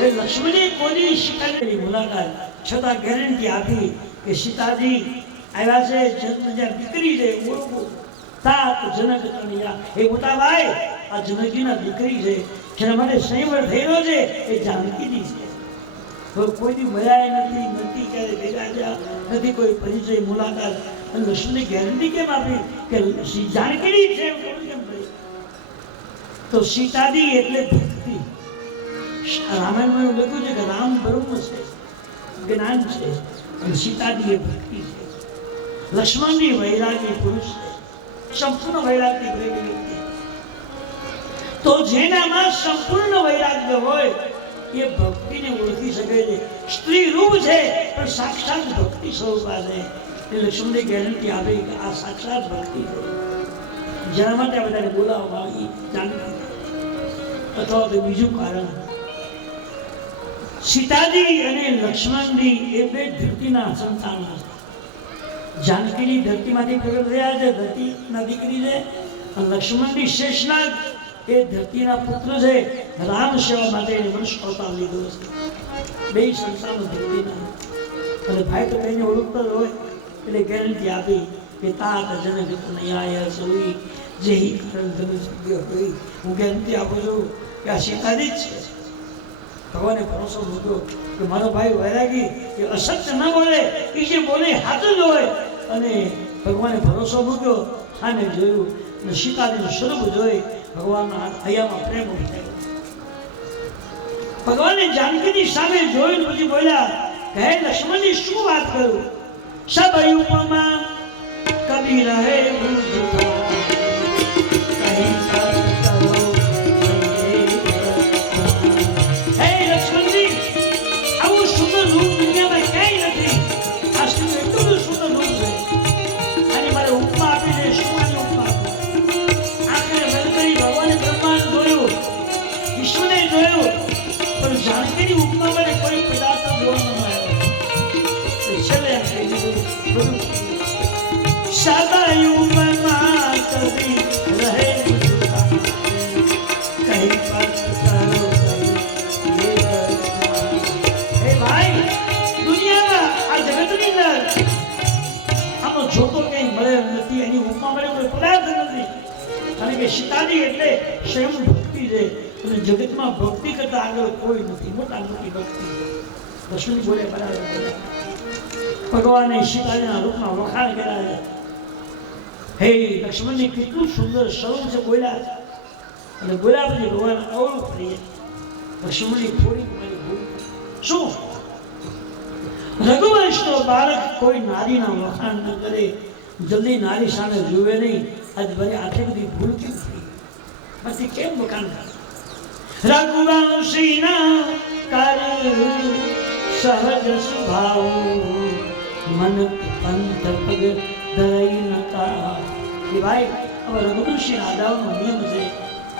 એ લક્ષ્મણે કોની સીતાજીની મુલાકાત છતાં ગેરંટી આપી કે સીતાજી આવ્યા છે, જન્મ જ્યાં દીકરી છે ઓળખો તાત જનક તનયા. એ મોટા ભાઈ આ જનકજીના દીકરી છે, જેના માટે સંયમર થયેલો છે એ જાનકીની છે. કોઈની મળ્યા નથી ક્યારે ભેગા થયા નથી, કોઈ પરિચય મુલાકાત. અને લક્ષ્મણની ગેરંટી કેમ આપી કે જાનકીની છે? કેમ તો સીતાજી એટલે ભક્તિ. રામાયણમાં એવું લખ્યું છે કે રામ બ્રહ્મ છે, જ્ઞાન છે, અને સીતાજી એ ભક્તિ છે. લક્ષ્મણજી વૈરાગી પુરુષ છે, સંપૂર્ણ વૈરાગી વ્યક્તિ. તો જેનામાં સંપૂર્ણ વૈરાગ્ય હોય એ ભક્તિને ઓળખી શકે છે. સ્ત્રી રૂપ છે પણ સાક્ષાત ભક્તિ સ્વરૂપા છે. એ લક્ષ્મણની ગેરંટી આપે કે આ સાક્ષાત ભક્તિ છે, જેના માટે આ બધાને બોલાવવામાં આવી જાણતી. અથવા તો બીજું કારણ, સીતાજી અને લક્ષ્મણજી એ બે ધરતીના સંતાન છે. જાનકીની ધરતીમાંથી પ્રગટ થયા છે, ધરતીના દીકરી છે. અને લક્ષ્મણજી શેષનાગ એ ધરતીના પુત્ર છે. રામ સેવા માટે મનુષ્ય અવતાર લીધો છે. બે સંતાનો ધરતીના. અને ભાઈ તો બેને ઓળખતો જ હોય એટલે ગેરંટી આપી કે તાત જનક તનયા સોઈ જેહી કરણ ધનુષ હોય. હું ગેરંટી આપું છું કે આ સીતાજી જ છે. ભગવાને ભરોસો મૂક્યો કે મારો ભાઈ વૈરાગી એ અસત્ય ન બોલે, એ જે બોલે સાચું જ હોય. અને ભગવાને ભરોસો મૂક્યો, સામે જોયું અને સીતાજીનું સ્વરૂપ જોઈ ભગવાનના હૈયામાં પ્રેમ થયો. ભગવાને જાનકીની સામે જોઈને પછી બોલ્યા કે હે લક્ષ્મણજી, શું વાત કરું? સબ યુગમાં કભી રહે જાનકીની ઉપમા વડે કોઈ પદાર્થ જોવામાં આવ્યો. છેલ્લે સદા યુગમાં કભી રહે કહી હે ભાઈ, દુનિયામાં આ જગતની અંદર આમાં જોતો કંઈ મળે નથી, એની ઉપમા વડે કોઈ પદાર્થ નથી. કારણ કે સીતાજી એટલે સ્વયં ભક્તિ છે. અને જગતમાં ભક્તિ કરતા આગળ કોઈ નથી. મોટા મોટી ભક્તિ. લક્ષ્મણ બોલે બરાબર બોલ્યા. ભગવાને સીતાજીના રૂપમાં વખાણ કર્યા છે. હે લક્ષ્મણની કેટલું સુંદર સ્વરૂપ છે બોલ્યા છે. અને બોલ્યા પછી ભગવાન અવળું ફરી લક્ષ્મણની થોડી મારી ભૂલ શું? રઘુવંશનો બાળક કોઈ નારીના વખાણ ન કરે, જલ્દી નારી સામે જોવે નહીં. આજ ભલે આટલી બધી ભૂલ કેમ થઈ? પછી કેમ વખાણ કરે? રઘુવંશીના કર સહજ સ્વભાવ, મન પંથ પગ ધરાઈ નતા. કે ભાઈ હવે રઘુવંશી રાજાઓનો નિયમ છે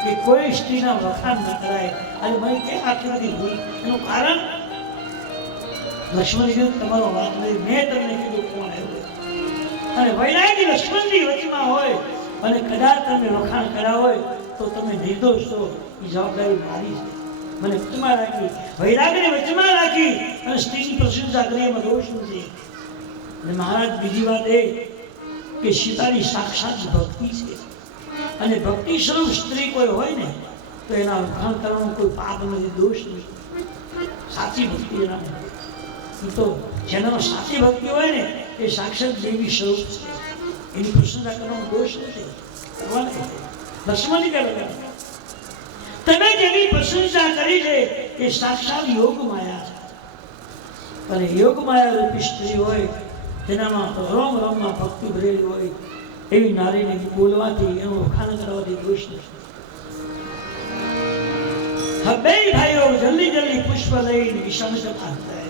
કે કોઈ સ્ત્રીના વખાણ ન કરાય. અને મને કેમ આટલી બધી ભૂલ? એનું કારણ લક્ષ્મણ કીધું તમારો વાત નહીં, મેં તમને કીધું કોણ આવ્યું. અને વૈરાગી લક્ષ્મણજી વચમાં હોય અને કદાચ તમે વખાણ કર્યા હોય તો તમે નિર્દોષ છો. એ જવાબદારી મારી છે. મને વચમાં રાખી, વૈરાગને વચમાં રાખી અને સ્ત્રીની પ્રશંસા કરી, એમાં દોષ નથી. અને મહારાજ બીજી વાત એ કે સીતાની સાક્ષાત ભક્તિ છે. અને ભક્તિ સ્વરૂપ સ્ત્રી કોઈ હોય ને તો એના વખાણ કરવાનું કોઈ પાપ નથી, દોષ નથી. સાચી ભક્તિ એના તો જેનામાં સાચી ભક્તિ હોય ને એ સાક્ષાત દેવી સ્વરૂપ છે. એની પ્રશંસા કરવાનો દોષ નથી. ભગવાન લક્ષ્મણની કહે તમે જેની પ્રશંસા કરી છે એ સાક્ષાત યોગ માયા છે. અને યોગ માયા રૂપી સ્ત્રી હોય જેનામાં રોમ રોમમાં ભક્તિ ભરેલી હોય એવી નારીને બોલવાથી, એનું વખાણ કરવાથી દોષ નથી. બે ભાઈઓ જલ્દી જલ્દી પુષ્પ લઈને વિષમ જતા હતા.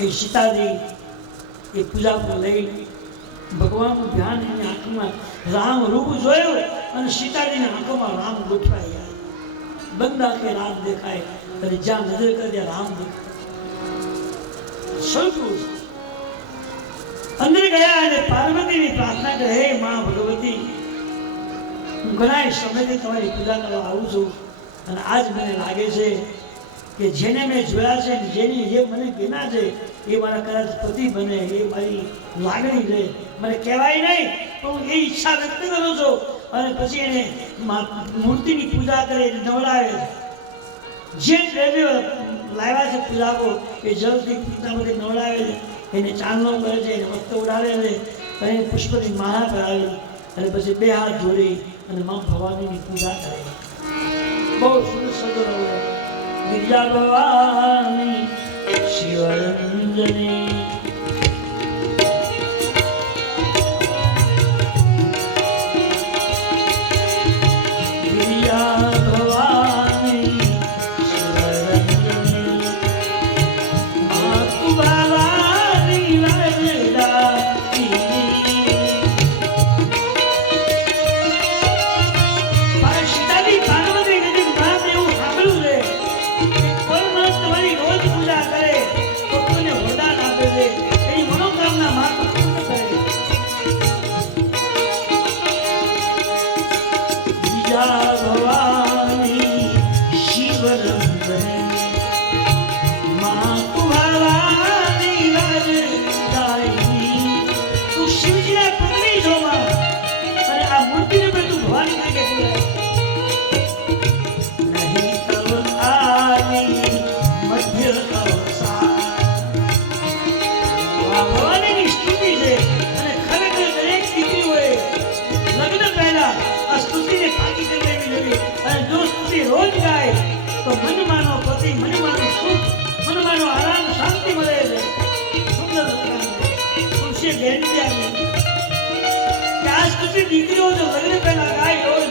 એ સીતાજી એ પૂજા પર લઈ ભગવાનનું ધ્યાન એની આંખમાં રામ રૂપ જોયું અને સીતાજીની આંખોમાં રામ ગોઠવાઈ ગયા. બંધ આંખે રામ દેખાય અને જ્યાં નજર કરે ત્યાં રામ દેખાય. સૌથી અંદર ગયા અને પાર્વતીની પ્રાર્થના કરે, હે માં ભગવતી, હું ઘણા સમયથી તમારી પૂજા કરવા આવું છું અને આજ મને લાગે છે કે જેને મેં જોયા છે જેની જે મને ગમ્યા છે એ મારા કદાચ પતિ બને એ મારી લાગણી છે. મને કહેવાય નહીં પણ હું એ ઈચ્છા વ્યક્ત કરું છું. અને પછી એને મૂર્તિની પૂજા કરે નવડાવે જે દ્રવ્ય લાવ્યા છે પૂજાકો એ જલથી પૂજામાંથી નવડાવે છે. એને ચાંદલો કરે છે, એને વસ્ત્ર ઉડાડે છે અને પુષ્પની માળા કરાવી અને પછી બે હાથ જોડી અને મા ભવાનીની પૂજા કરે. બહુ સુંદર શબ્દો વિદ્યા ભવાની શિવરંજની રોજ ગાય તો મનમાંનો પતિ, મનમાંનો સુખ, મનમાંનો આરામ, શાંતિ મળે છે. સુંદર તુલસી ગેરંટી આપી કે આજ પછી દીકરીઓ જો લગ્ન પહેલા ગાય રોજ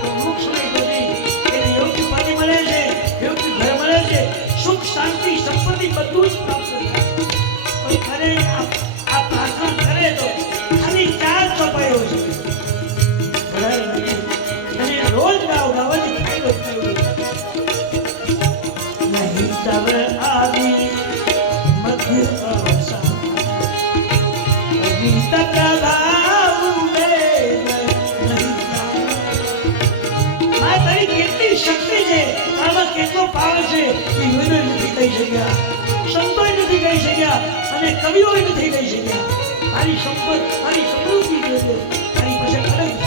તો મોક્ષ નહીં બની એને યોગ્ય પતિ મળે છે, યોગ્ય ઘર મળે છે, સુખ શાંતિ સંપત્તિ બધું જ પ્રાપ્ત થાય. પણ ખરે આ પ્રાર્થના કરે તો ખાલી 4 ચોપાઈઓ છે. રોજ ગાવ ગાવાથી ફાયદો થયો નહીં. તબ આવી મધ્ય અવસાન અમિત પ્રભાવ નહીં. તારી કેટલી શક્તિ છે, આમાં કેટલો પાવર છે એ કોઈને નથી કહી શક્યા, સંતોય નથી કહી શક્યા અને કવિઓ નથી કહી શક્યા. તારી સંપત, તારી સમૃદ્ધિ જે છે તારી પાસે ખડક છે.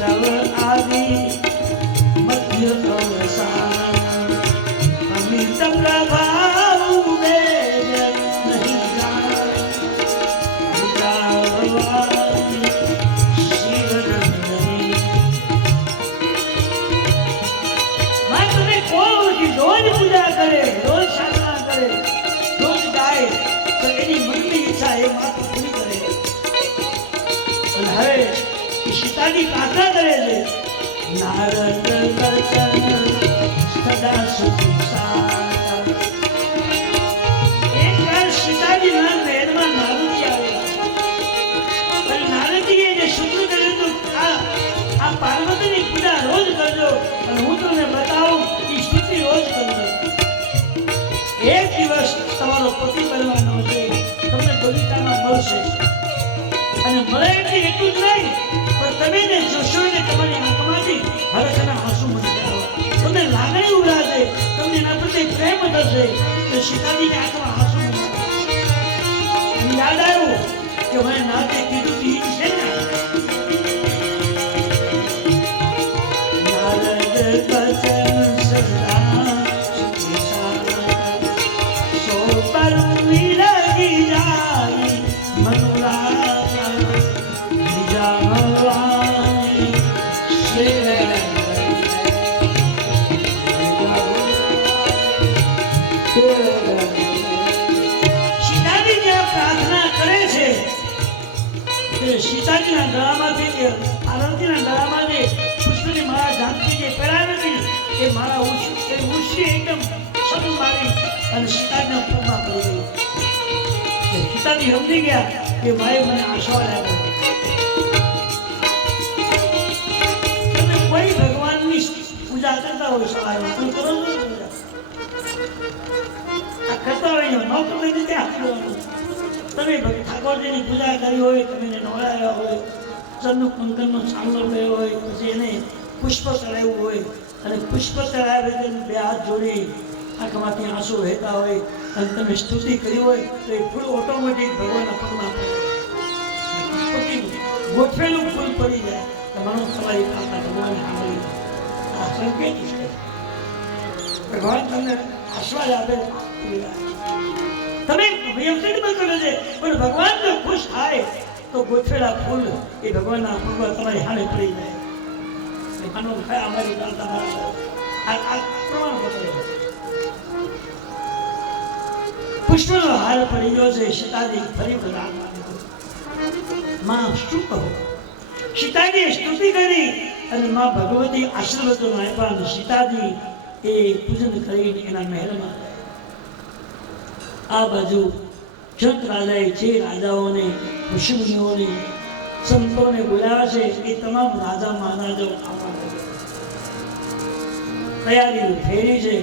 તવ આવી મધ્ય અવસાન અમિત પ્રભાવ નહીં. શિવરંજની તમે કોણ રોજ પૂજા કરે, રોજ સાધના કરે, રોજ ગાય તો એની મનની ઈચ્છા એ માત્ર પૂરી કરે. અને હવે સીતાજી પ્રાર્થના કરે છે નારદ દર્શન સદા સુખી સાતા. એક વાર સીતાજીના મહેલમાં નારદજી આવ્યા અને નારદજીએ જે સૂત્ર કર્યું હતું આ પાર્વતીની પૂજા રોજ કરજો અને હું તમને બતાવું એ સ્તુતિ રોજ કરજો. એક દિવસ તમારો પતિ બનવાનો છે, તમને બગીચામાં મળશે અને મળે એટલી એટલું જ નહીં પણ તમે ને જોશો ને તમારી આંખમાંથી હરખના આંસુ મળશે, તમને લાગણી ઉડાશે, તમને એના પ્રત્યે પ્રેમ થશે. તો સીતાજીને આંખમાં આંસુ મળશે. યાદ આવ્યું કે મને નાતે કીધું છે ને નારદ કચન સદા સુખી સાતા સો પર વિરગી જાય મનુરા સીતાજીના ગળામાંથી પાર્વતીના ગળામાંથી પુષ્પની માળા ઝાંખી જે પહેરાવી હતી એ માળા ઉર્ષી એકદમ સબ મારી અને સીતાજીના પગમાં પડી ગઈ. સીતાજી સમજી ગયા કે માએ મને આશીર્વાદ આપ્યો. તમે કોઈ ભગવાનની પૂજા કરતા હોય સવારે તમે કરો છો પૂજા આ કરતા હોય ન કરી રીતે આપવાનું. તમે ઠાકોરજીની પૂજા કરી હોય, તમે એને નવડાવ્યા હોય, ચંદુ કંકનનો ચાંદલો કર્યો હોય, પછી એને પુષ્પ ચડાવ્યું હોય, અને પુષ્પ ચડાવે બે હાથ જોડી આંખમાંથી આંસુ વહેતા હોય અને તમે સ્તુતિ કરી હોય તો એ ફૂલ ઓટોમેટિક ભગવાનના પગમાં પડે, ગોઠવેલું ફૂલ પડી જાય તમારું તમારી પ્રાર્થના ભગવાન સાંભળી. આ સંકેત છે ભગવાન તમને આશીર્વાદ આપે. તમે વ્યવસ્થિતમાં કરો છે પણ ભગવાન જો ખુશ થાય તો ગોઠવેલા ફૂલ એ ભગવાનના પગમાં તમારી હામે પડી જાય. આનો અમારી પુષ્પનો હાર પડી ગયો છે. સીતાજી ફરી બધા માં શું કહો? સીતાજીએ સ્તુતિ કરી અને માં ભગવતી આશીર્વાદો આપ્યા અને સીતાજી એ પૂજન કરીને એના મહેલમાં. આ બાજુ જનક રાજાએ જે રાજાઓને ઋષિમુનિઓને સંતોને બોલાવ્યા છે એ તમામ રાજા મહારાજાઓ તૈયારી ફેરી છે.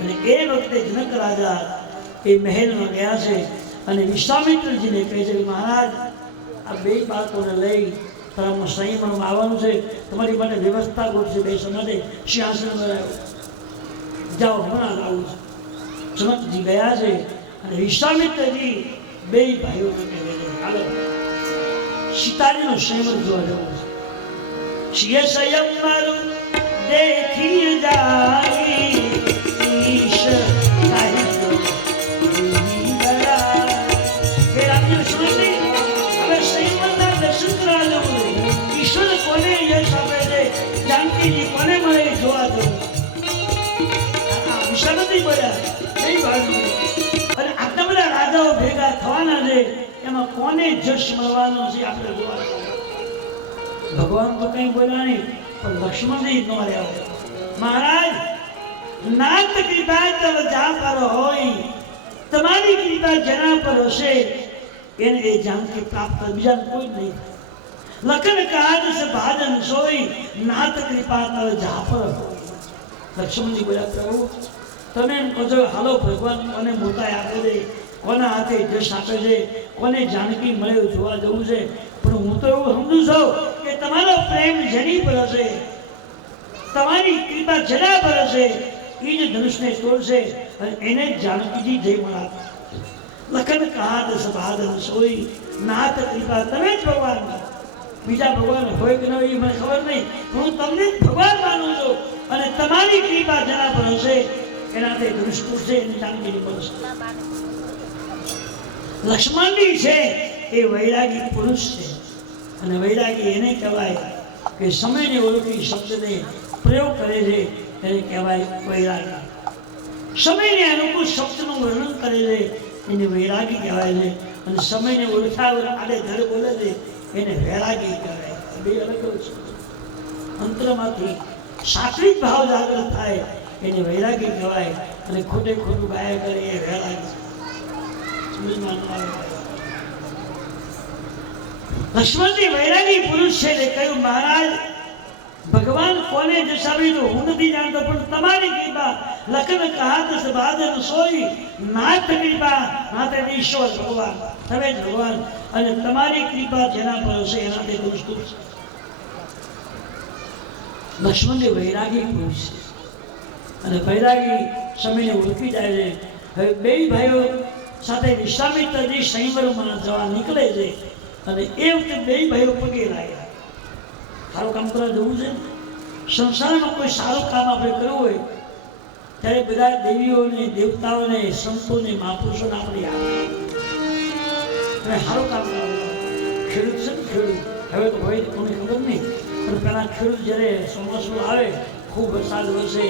અને એ વખતે જનક રાજા એ મહેલમાં ગયા છે અને વિશ્વામિત્રજીને કહે છે મહારાજ આ બે બાળકોને લઈ તમારા સંયમમાં આવવાનું છે, તમારી માટે વ્યવસ્થા ગોઠવી બેસવા માટે સિંહાસન બનાવ્યું, જાઓ હમણાં આવું છે. જનકજી ગયા છે અને વિશ્વામિત્રજી બે ભાઈઓને કહે છે હાલો સીતાજીનો સંયમ જોવા જવું છે. સિંહ સંયમ મારું દેખી જાય ઈશ કાહી હવે સંયમના દર્શન કરવા જવું. ઈશ્વર કોને યશ આપે છે, જાનકીજી કોને મળે જોવા જવું. વિશ્વામિત્રી બોલ્યા નહીં ભાગ્યું અને આટલા બધા રાજાઓ ભેગા થવાના છે એમાં કોને જશ મળવાનો છે આપણે જોવા. ભગવાન તો કઈ બોલ્યા નહીં પણ લક્ષ્મણજી ન રહ્યા. મહારાજ નાથ કૃપા તવ જા પર હોય, તમારી કૃપા જેના પર હશે એને એ જાનકી પ્રાપ્ત, બીજા કોઈ નહીં. લખન કાજ સે ભાજન સોઈ, નાથ કૃપા તવ જા પર હોય. લક્ષ્મણજી બોલ્યા પ્રભુ તમે એમ કહો છો હાલો ભગવાન કોને મોટા આપે છે, કોના હાથે જશ આપે છે, કોને જાનકી મળે જોવા જવું છે. પણ હું તો એવું સમજુ છું કે તમારો પ્રેમ જેની પર હશે, તમારી કૃપા જેના પર હશે એ જ ધનુષને તોડશે અને એને જાનકીજી જય મળા. લખન કાદ સભાદન સોઈ, નાથ કૃપા તમે જ ભગવાન. બીજા ભગવાન હોય કે ન હોય મને ખબર નહીં, હું તમને ભગવાન માનું છું અને તમારી કૃપા જેના પર હશે એનાથી ધનુષ તોડશે અને જાનકીજી મળશે. લક્ષ્મણજી છે એ વૈરાગી પુરુષ છે અને વૈરાગી એને કહેવાય કે સમયને ઓળખી શબ્દને પ્રયોગ કરે છે એને કહેવાય વૈરાગી. સમયને અનુકૂળ શબ્દનું વર્ણન કરે છે એને વૈરાગી કહેવાય છે અને સમયને ઓળખાવર આડે ધડ બોલે છે એને વૈરાગી કહેવાય. બે અલગ અલગ છે. અંતરમાંથી સાત્વિક ભાવ જાગૃત થાય એને વૈરાગી કહેવાય અને ખોટે ખોટું ગાયા કરે એ વૈરાગી. લક્ષ્મણજી વૈરાગી પુરુષ છે તે કહ્યું મહારાજ ભગવાન કોને જશાવી તો હું નથી જાણતો પણ તમારી કૃપા. લખન કહાત સભાદન સોઈ, નાથ કૃપા, નાથ ઈશ્વર ભગવાન તમે જ ભગવાન અને તમારી કૃપા જેના પર હશે એનાથી દુષ છે. લક્ષ્મણજી વૈરાગી પુરુષ છે અને વૈરાગી સમયને ઓળખી જાય છે. હવે બે ભાઈઓ સાથે વિશ્વામિત્રજી સંયમરમાં જવા નીકળે છે અને એ વખતે બે ભાઈઓ પગે લાગ્યા. સારું કામ કરવા જવું છે. સંસારમાં કોઈ સારું કામ આપણે કરવું હોય ત્યારે બધા દેવીઓને દેવતાઓને સંતોને મહાપુરુષોને આપણે યાદ અને સારું કામ કરવું. ખેડૂત છે ને ખેડૂત હવે તો હોય કોને ખબર નહીં પણ પેલા ખેડૂત જ્યારે ચોમાસું આવે ખૂબ વરસાદ વરસે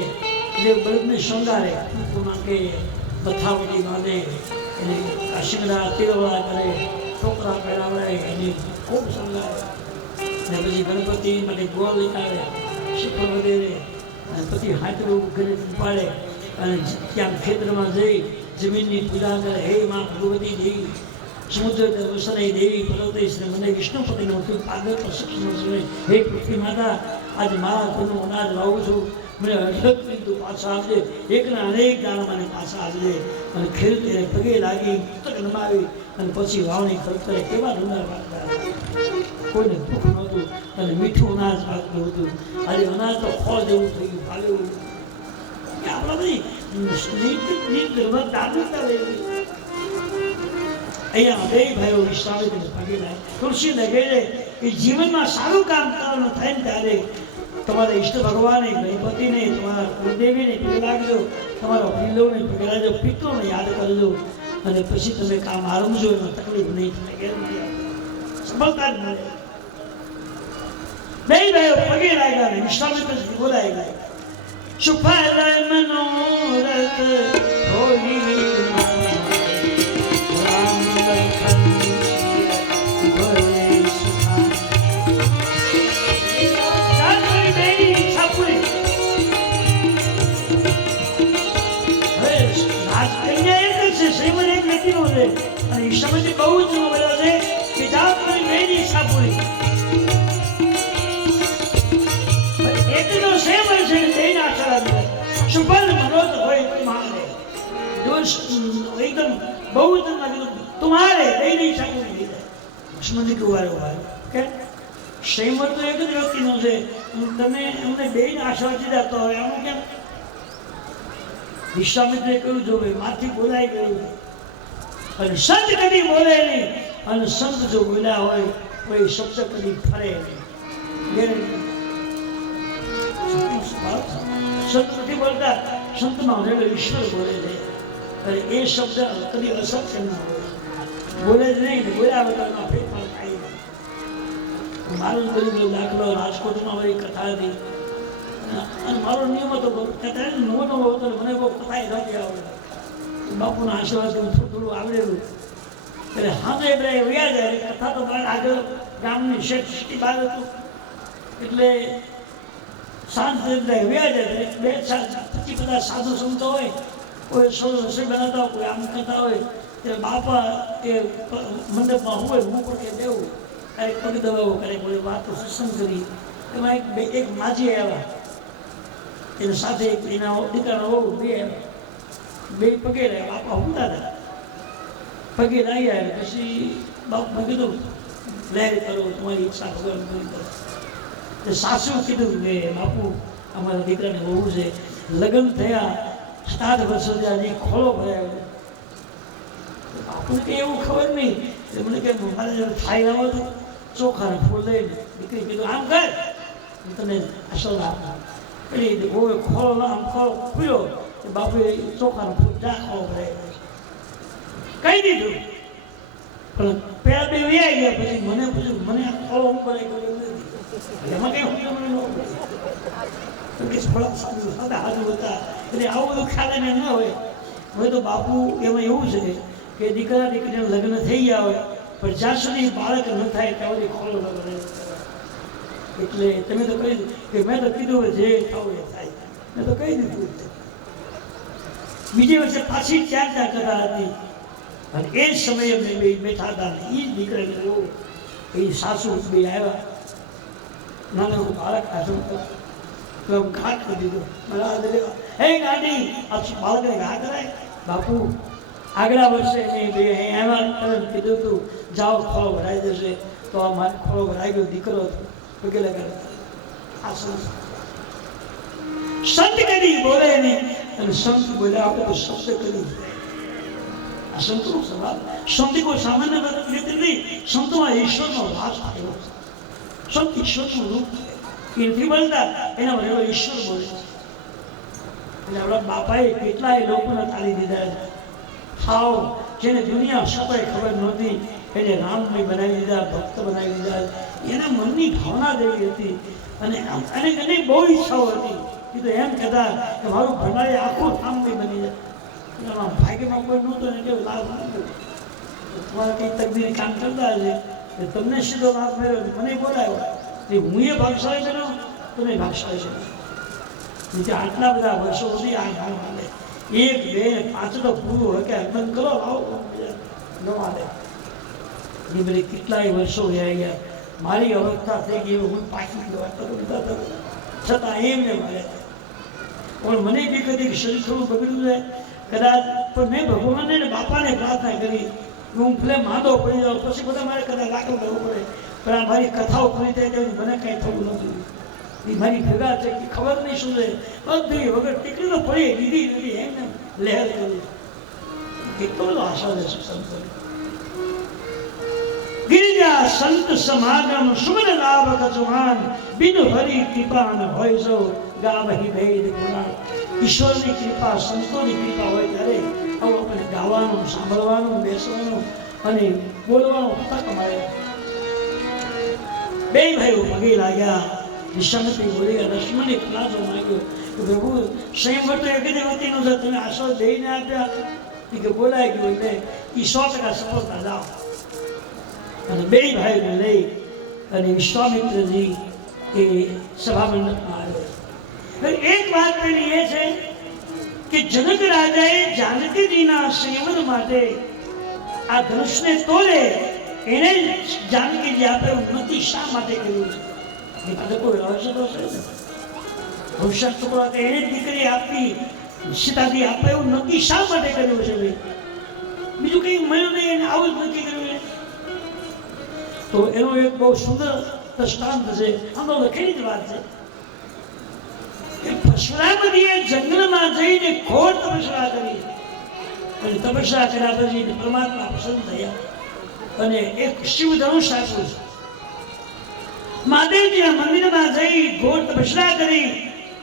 એટલે બળદને શણગારે, નાખે, બથાવટી બાંધે, એને કાશીમડા તિરવડા કરે, ટોકરા પહેરાવે, એને ખૂબ શણગારે અને પછી ગણપતિ માટે ગોળ લઈને આવે, શિખર વગેરે અને પછી હાથરું ઘરે ઉપાડે અને ત્યાં ખેતરમાં જઈ જમીનની પૂજા કરે. હે માં ભગવતી દેવી, સમુદ્ર વસનાઈ દેવી, પર્વતી શ્રી મને વિષ્ણુપતિનું તું પાદર પર સક્ષમ. હે પૃથ્વી માતા આજે મારા ઘરનું અનાજ વાવું છું, મને અઢળક તું પાછા આપજે, એકના અનેક દાણા મને પાછા આપજે. અને ખેડૂત એને પગે લાગી પુસ્તક નમાવી અને પછી વાવણી ખર્ચ કરે. કેવા ડુંગર વાગતા, કોઈને દુઃખ નહોતું અને મીઠું અનાજ પાકતું હતું. આજે અનાજ તો ફળ જેવું થઈ ગયું, ફાલ્યું. આપણા બધી અહીંયા બે ભાઈઓ વિશ્વામિત્રને પગે લાગે, તુલસીને કહે કે જીવનમાં સારું કામ કરવાનું થાય ને ત્યારે તમારા ઈષ્ટ ભગવાને, ગણપતિને, તમારા કુળદેવીને પગે લાગજો, તમારા વડીલોને પગે લાગજો, પિતૃને યાદ કરજો, અને પછી તમે કામ આરંભજો. એમાં તકલીફ નહીં થાય, ગેરંટી સફળતા જ મળે. બે ભાઈઓ પગે લાગ્યા ને વિશ્વામિત્રજી બોલાઈ ગયા, સુફળ મનોરથ હોઈ રામ લખન ભલે સુખા. રાત્રે બેની ઈચ્છા પૂરી. હવે રાજકન્યા એક જ છે, શ્રીમદ એક વ્યક્તિનો છે, અને ઈશ્વરજી બહુ જ બોલ્યો છે કે જાઓ તમારી બેની ઈચ્છા પૂરી. એકનો સેમ છે ને બેન આશીર્વાદ સુફળ મનોરથ હોય તમારે. જો એકદમ બહુ તમને કીધું તમારે બેની ઈચ્છા પૂરી થઈ જાય. લક્ષ્મણજી કુવારે કે શ્રીમદ તો એક જ વ્યક્તિનો છે, તમે એમને બેન આશીર્વાદ દીધા તો હવે આનું કેમ? વિશ્વામિત્રે કહ્યું જો ભાઈ માથી બોલાઈ ગયું. અને સંત કદી બોલે નહીં, અને સંત જો બોલ્યા હોય કોઈ શબ્દ કદી ફરે નહીં. સંત નથી બોલતા, સંતમાં રહેલો ઈશ્વર બોલે છે, અને એ શબ્દ કદી અસત્ય ના હોય, બોલે જ નહીં. બોલ્યા વગરમાં ફેરફાર થાય નહીં. મારો જ ગરીબ દાખલો રાજકોટમાં વળી કથા હતી, અને મારો નિયમ હતો કથા નવો નવો હતો, મને બહુ કથા નથી આવડે. બાપુના આશીર્વાદથી હું થોડું આવડેલું. એટલે હાજે બધા વ્યા જાય કથા તો બહાર આગળ ગામની શેઠ સિટી બહાર હતું, એટલે સાંજ વ્યા જાય. 2-50 સાધુ સંતો હોય, કોઈ રસોઈ બનાવતા હોય, કોઈ આમ કરતા હોય, ત્યારે બાપા એ મંડપમાં હોય, હું પણ કે દેવું, ક્યારેક પગ દબાવો, ક્યારેક કોઈ વાતો સત્સંગ કરી. એમાં એક માજી આવ્યા, એની સાથે એના દીકરાનો બહુ બે આવ્યા, બે પગે રહ્યા. બાપા ઊંઘતા હતા, પગે લાગી આવ્યા. પછી બાપુને કીધું લહેર કરો, તમારી ઈચ્છા ભગવાન પૂરી કરો. સાસુ કીધું કે બાપુ અમારા દીકરાને બહુ છે, લગ્ન થયા 7 વર્ષ હજી ખોળો ભરાયો. બાપુને કંઈ એવું ખબર નહીં. મને કે મારે થાય આવો તો ચોખાને ફૂલ લઈને દીકરી કીધું આમ કર, તને અસલ આપો. એટલે ખોળો આમ ખોળો ખુલ્યો, બાપુએ ચોખાને ફૂલ જા ખોળો ભરાયો કહી દીધું. પણ પેલા બે વ્યાઈ ગયા. પછી મને પૂછ્યું મને આ ખોળો હું ભરાઈ ગયો એમાં કઈ હું સાદા હાજુ હતા, એટલે આવું બધું ખ્યાલ એને ન હોય. હવે તો બાપુ એમાં એવું છે કે દીકરા દીકરીને લગ્ન થઈ ગયા હોય, પણ જ્યાં સુધી બાળક ન થાય ત્યાં સુધી ખોલો ન બને. એટલે તમે તો કહી કે મેં તો કીધું જે થવું એ થાય, મેં તો કહી દીધું. બીજી વર્ષે પાછી ચાર કથા હતી, અને એ જ સમયે અમે બે બેઠા હતા. એ જ દીકરાને જોવું, એ સાસુ બે આવ્યા, નાનું બાળક આસમ ઘાટ કરી દીધો. હે ગાડી આ બાળકને ઘા કરાય. બાપુ આગલા વર્ષે મેં બે આવ્યા, કીધું તું જાઓ ખોળો ભરાઈ જશે, તો આ મારે ખોળો ભરાઈ ગયો, દીકરો વગેરે આ સંત કદી બોલે નહીં, અને સંત બોલ્યા આપણે તો શબ્દ કરી. આ સંતનો સવાલ, સંત કોઈ સામાન્ય રીતે નહીં, સંતમાં ઈશ્વરનો વાસ થયો. સંત ઈશ્વરનું રૂપ એ નથી બોલતા, એના વડેલો ઈશ્વર બોલે. એટલે આપણા બાપાએ કેટલાય લોકોને તાળી દીધા. થાવ જેને દુનિયા સપાય ખબર નહોતી, એને રામમય બનાવી દીધા, ભક્ત બનાવી દીધા. એના મનની ભાવના જેવી હતી, અને એને બહુ ઈચ્છાઓ હતી. એ તો એમ કહેતા કે મારું ભંડારી આખું રામમય બની જાય. એમાં ભાગ્યમાં કોઈ નહોતું ને કેવું લાભ નહોતું. તમારે કંઈક તકદીરી કામ કરતા હશે, તમને સીધો લાભ મળ્યો, મને બોલાવ્યો. હું એ ભાગશાળી બન્યો, તમે ભાગશાળી છો. નીચે આટલા બધા વર્ષો સુધી આ ગામ હાલે. 1, 2, 5 તો પૂરું હોય કે અર્પણ કરો, આવો ન હાલે. એ બધી કેટલાય વર્ષો ગયા. મારી અવસ્થા થઈ ગઈ, હું પાછી છતાં એમને મળે. પણ મને બી કદી શરીર થોડું બગડ્યું છે કદાચ, પણ મેં ભગવાનને ને બાપાને પ્રાર્થના કરી હું ભલે માંદો પડી જાઉં, પછી બધા મારે કદાચ લાકડું કરવું પડે, પણ આ મારી કથાઓ પૂરી થાય તેવું મને કાંઈ થવું નથી. એ મારી ભેગા છે કે ખબર નહીં શું છે, બધી વગર ટીકડી તો પડી દીધી નથી એમને લહેર કરી. કેટલો બધો આશા છે સંત ગિરિજા સંત સમાગમ સુમન લાભ કચવાન બિન હરી કૃપા ન હોય સૌ ગાવહી ભેદ પુરાણ. ઈશ્વરની કૃપા સંતોની કૃપા હોય ત્યારે આવું આપણે ગાવાનું, સાંભળવાનું, બેસવાનું અને બોલવાનું તક મળે. બે ભાઈઓ પગે લાગ્યા. વિશ્વામિત્રી બોલી ગયા, લક્ષ્મણે ખુલાસો માંગ્યો કે પ્રભુ સંયમ તો એક જ વતીનો છે, તમે આશરો દઈને આપ્યા કે બોલાય ગયું એટલે એ 100% સફળતા જાઓ. અને બે ભાઈઓને લઈ અને વિશ્વામિત્રજી એ સભા મંડપમાં આવ્યો. એક વાત પેલી એ છે કે જનક રાજાએ જાનકીજીના સંયમન માટે આ ધનુષને તોડે એને જાનકીજી આપે ઉન્નતિ શા માટે કર્યું છે? કોઈ રહસ્ય તો છે ભવિષ્ય ટુકડો એને દીકરી આપી સીતાજી આપે એવું નક્કી શા માટે કર્યું છે? બીજું કઈ મળ્યું નહીં, એને આવું જ નક્કી કર્યું. તો એનો એક બહુ સુંદર દ્રષ્ટાંત છે. આમ તો લખેલી જ વાત છે કે પરશુરામજીએ જંગલમાં જઈને ઘોર તપસ્યા કરી અને તપસ્યા કર્યા પછી પરમાત્મા પસંદ થયા અને એક શિવ ધનુષ આપ્યું. મહાદેવજીના મંદિરમાં જઈ ઘોર તપસ્યા કરી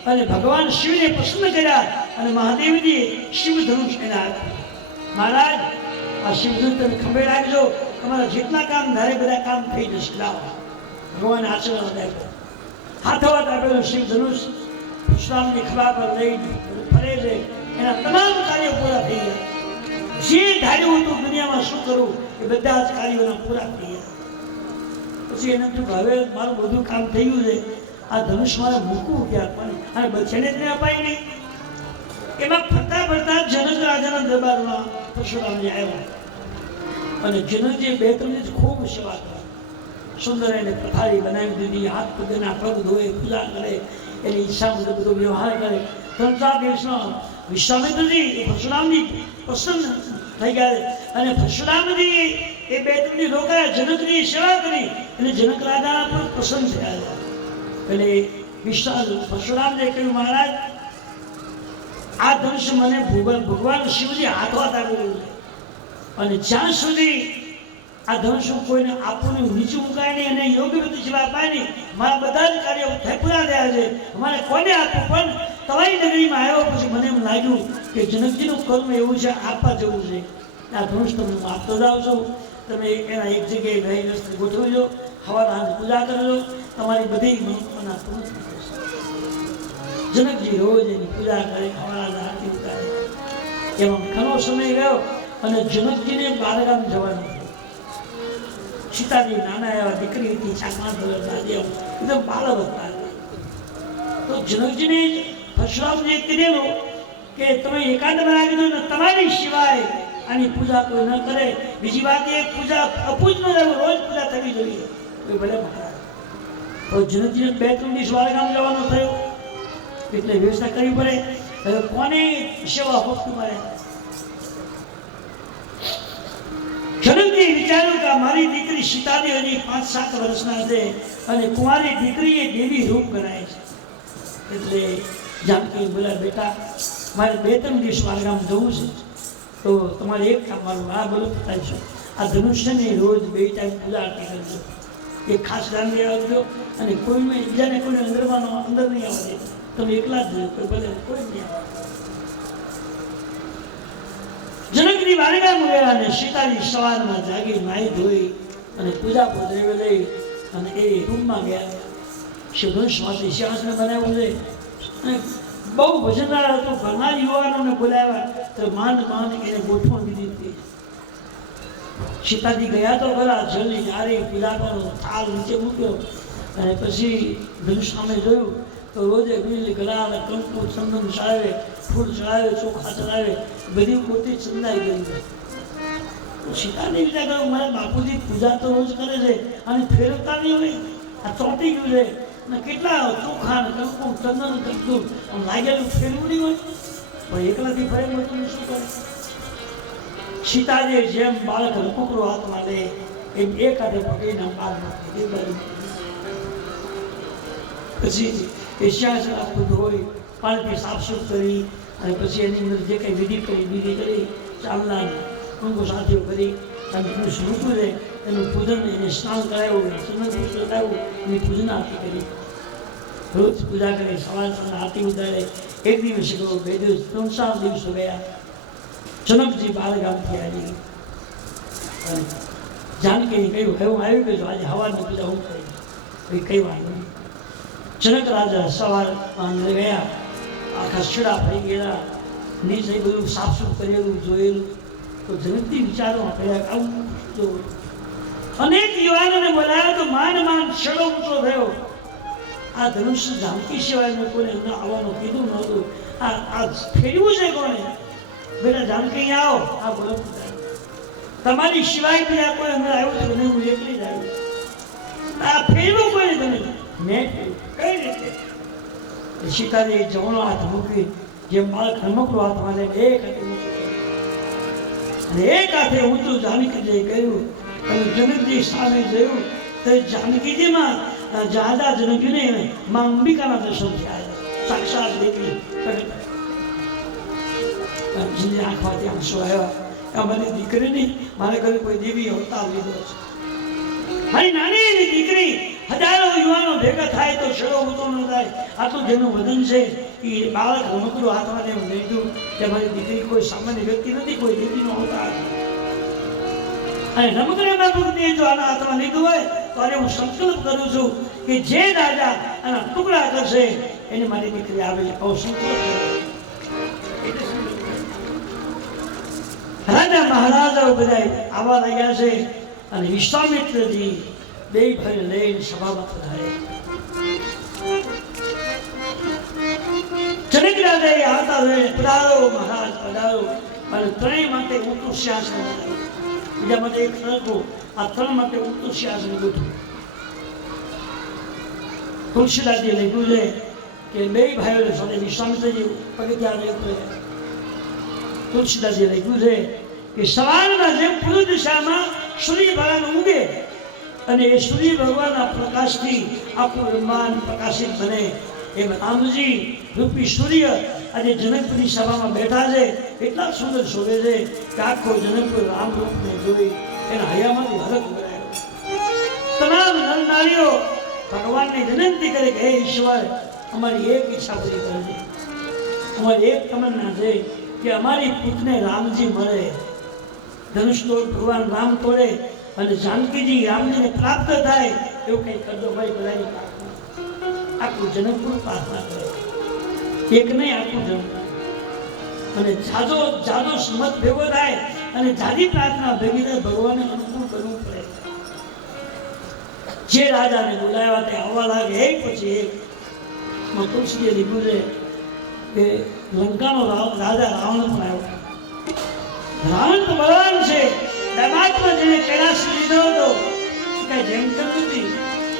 અને ભગવાન શિવને પસંદ કર્યા અને મહાદેવજીએ શિવ ધનુષ એને આપ્યું. મહારાજ આ શિવ ધનુષ તમે ખંભે રાખજો, તમારા જેટલા કામ ધારે બધા કામ થઈ જશે. લાવો ભગવાન આશીર્વાદ આપ્યો. હાથોહાથ આપેલું શિવ ધનુષ પરશુરામની ખભા પર લઈ ફરે છે. એના તમામ કાર્યો પૂરા થઈ ગયા. જે ધાર્યું હતું દુનિયામાં શું કરવું એ બધા જ કાર્યોના પૂરા થઈ ગયા. પછી એને તું હવે મારું બધું કામ થઈ ગયું છે, આ ધનુષ મારે મૂકવું ક્યાં પણ અને બચ્ચાને જ અપાય નહીં. એમાં ફરતા ફરતા જનક રાજાના દરબારમાં પરશુરામજી આવ્યા અને જનકજીએ 2-3 દિવસ ખૂબ સેવા કરી. સુંદર એને પથારી બનાવી દીધી, હાથ પગના પગ ધોએ, પૂજા કરે, એની ઈચ્છા મુજબ બધો વ્યવહાર કરે. 3-4 દિવસનો વિશ્વામિત્રજી પરશુરામજી પસંદ થઈ ગયા અને પરશુરામજી એ 2-3 દિવસ રોકાયા, જનકની સેવા કરી અને જનક રાજા પર પસંદ થયા. એટલે પરશુરામને કહ્યું, મહારાજ આ ધનુષ મને ભગવાન શિવજી હાથોહાથ આપેલું છે અને જ્યાં સુધી આ ધનુષ કોઈને આપવું નહીં, નીચું મુકાય નહીં અને યોગ્ય રીતે સેવા અપાય નહીં, મારા બધા જ કાર્યો પૂરા થયા છે, મારે કોને આપવું? પણ તમારી નગરીમાં આવ્યો પછી મને એમ લાગ્યું કે જનકજીનું કર્મ એવું છે, આપવા જવું છે. આ ધનુષ તમે હું આપતો જાઉં છું, તમે એના એક જગ્યાએ રહી રસ્તે ગોઠવજો, હવાના પૂજા કરજો, તમારી બધી મનોકામના પૂર્ણ થઈ જશે. જનકજી રોજ એની પૂજા કરે, હવાના આરતી ઉતારે. એમાં ઘણો સમય ગયો અને જનકજીને બારગામ જવાનું. સીતાજી નાના એવા દીકરી હતી, 4-5 વર્ષના એકદમ બાળક હતા. તો જનકજીને પરશુરામજીએ કીધેલું કે તમે એકાંતમાં રાખી દો ને તમારી સિવાય આની પૂજા કોઈ ન કરે. બીજી વાત એ પૂજા અપૂજ ન રહેવું, રોજ પૂજા થવી જોઈએ. ભલે મહારાજ. તો જનકજીને 2-3 દિવસ બારગામ જવાનું થયું એટલે વ્યવસ્થા કરવી પડે. હવે કોને સેવા હોતું મારે? જનકજી વિચાર્યું કે મારી દીકરી સીતાજી હજી 5-7 વર્ષના છે અને કુંવારી દીકરી એ દેવી રૂપ ગણાય છે. એટલે જાનકી બોલ્યા, બેટા મારે 2-3 દિવસ બારગામ જવું છે, તો તમારે એક કામ મારું આ બોલો થાય છે, આ ધનુષ્યને રોજ 2 ટાઈમ પૂજા આરતી કરજો, એ ખાસ ધ્યાન રાખજો અને કોઈને બીજાને કોઈને અંદર નહીં આવવા દે, તમે એકલા જ કોઈ ભલે કોઈ નહીં આવે. જનકની બારગામ ગયા અને સીતાજી સવારમાં જાગી નાહી ધોઈ અને પૂજા પોતરેવે લઈ અને એ રૂમમાં ગયા. શિવધનુષમાંથી સિંહાસન બનાવ્યું છે અને બહુ ભજનદાર હતું. ઘણા યુવાનોને બોલાવ્યા તો માંડ એને ગોઠવણ દીધી હતી. સીતાજી ગયા તો ખરા, જલની નારી પીલાવાનો થાળ નીચે મૂક્યો અને પછી ધનુષ સામે જોયું તો રોજે બીજલી ગળા અને કંકુ ચંદન ચડાવે, ફૂલ ચડાવે, ચોખા ચડાવે, બધી પોતે ચંદાઈ ગઈ. સીતાજી વિચાર કર્યો, મારા બાપુજી પૂજા તો રોજ કરે છે અને ફેરવતા નહીં હોય, આ ચોંટી ગયું છે ને કેટલા ચોખા ને કંકુ ચંદન કંકુ લાગેલું ફેરવું નહીં હોય, પણ એકલાથી ફરે શું કરે? સીતાજી જેમ બાળક કુકરો હાથમાં લે એમ એક હાથે પકડીને બાદ નાખી દે. પછી એ સિંહાસન આખું ધોઈ પાણીથી સાફસૂફ કરી અને પછી એની અંદર જે કંઈ વિધિ કરી ચાલના અંગો સાથીઓ કરી અને એનું સ્વરૂપ છે એનું પૂજન એને સ્નાન કરાવ્યું ચંદન કરાવ્યું એની પૂજન આરતી કરી રોજ પૂજા કરી સવાર સાંજ આરતી ઉતારે. એક દિવસ ગયો, 2 દિવસ, 3-4 દિવસો ગયા. જનકજી બાળગામથી આવી જાનકીને કહ્યું એવું આવ્યું કે આજે હવાની પૂજા હું કરી કઈ વાત નહીં. જનક રાજા સવાર ગયા, આખા છેડા થઈ ગયા, નીચે બધું સાફસૂફ કરેલું જોયેલું. તો જનકજી વિચારમાં પડ્યા આવું અનેક યુવાનોને બોલાવ્યા તો માંડ છેડો ઊંચો થયો. આ ધનુષ જાનકી સિવાય કોઈને આવવાનું કીધું નહોતું. આ ફેરવું છે કોને? બેટા જાનકી આવો. આ બોલો તમારી સિવાય બીજા કોઈ અંદર આવ્યું તો મને હું એકલી જ આવ્યું. આ ફેરવું કોને તમે? મેં કઈ રીતે? સીતાજી જમણો હાથ મૂકી જેમ બાળક રમકડો હાથ મારે એક હાથે અને એક હાથે ઊંચું જાનકીજીએ કહ્યું અને જનકજી સામે જોયું તો જાનકીજીમાં જાદા જનકીને માં અંબિકાના દર્શન થયા. સાક્ષાત દેવી જેની આંખમાંથી આંસુ આવ્યા. અમારી દીકરીની મારે ઘરે કોઈ દેવી અવતાર લીધો છે. મારી નાની એવી દીકરી હજારો યુવાનો ભેગા થાય તો છેડો ઊંચો ન થાય. આટલું જેનું વજન છે એ બાળક રમકડું હાથમાં એમ લીધું કે મારી દીકરી કોઈ સામાન્ય વ્યક્તિ નથી, કોઈ દેવીનો અવતાર. અને રમકડામાં ભક્તિએ જો આના હાથમાં લીધું હોય તો આજે હું સંકલ્પ કરું છું કે જે રાજા આના ટુકડા કરશે એને મારી દીકરી આવે છે. આવો સંકલ્પ રાજા મહારાજાઓ બધા આવા રહ્યા છે અને વિશ્વામિત્રજી બે ભાઈ લઈને સભામાં પધાર્યા. જનક રાજાએ આવતા રહે પધારો મહારાજ પધારો. અને ત્રણેય માટે ઊંચું સિંહાસન બનાવ્યું. બીજા માટે એક સરખું, આ ત્રણ માટે ઊંચું સિંહાસન ગોઠવ્યું. તુલસીદાસજીએ લખ્યું છે કે બે ભાઈઓ સાથે વિશ્વામિત્રજી પગથિયા રહેતો. તુલસીદાસજીએ લખ્યું છે કે સવારમાં જેમ પૂર્વ દિશામાં સૂર્ય ભગવાન ઉગે અને એ સૂર્ય ભગવાનના પ્રકાશથી આખું બ્રહ્માંડ પ્રકાશિત બને એમ રામજી રૂપી સૂર્ય આજે જનકપુરની સભામાં બેઠા છે. એટલા સુંદર શોભે છે કે આખો જનકપુર રામ રૂપને જોઈ એના હૈયામાંથી હરખ ભરાયો. તમામ નરનારીઓ ભગવાનને વિનંતી કરે કે હે ઈશ્વર, અમારી એક ઈચ્છા પૂરી કરજે. અમારી એક તમન્ના છે કે અમારી પુત્રને રામજી મળે, ધનુષ તોડ ભગવાન રામ તોડે અને જાનકીજી રામજીને પ્રાપ્ત થાય એવું કંઈ કરજો. મારી બધાની પ્રાર્થના. આખું જનકપુર પ્રાર્થના કરે, એક નહીં આખું જનક. અને જાદો મત ભેગો થાય અને જાદી પ્રાર્થના ભેગી થાય ભગવાનને અનુકૂળ કરવું પડે. જે રાજાને બોલાવ્યા તે આવવા લાગે એક પછી એક. તુલસીએ લીધું છે કે લંકાનો રાજા રાવણ પણ આવ્યો. રાવણ તો બળવાન છે. દામાદમાં જેને કૈલાસ લીધો હતો કઈ જેમ નથી.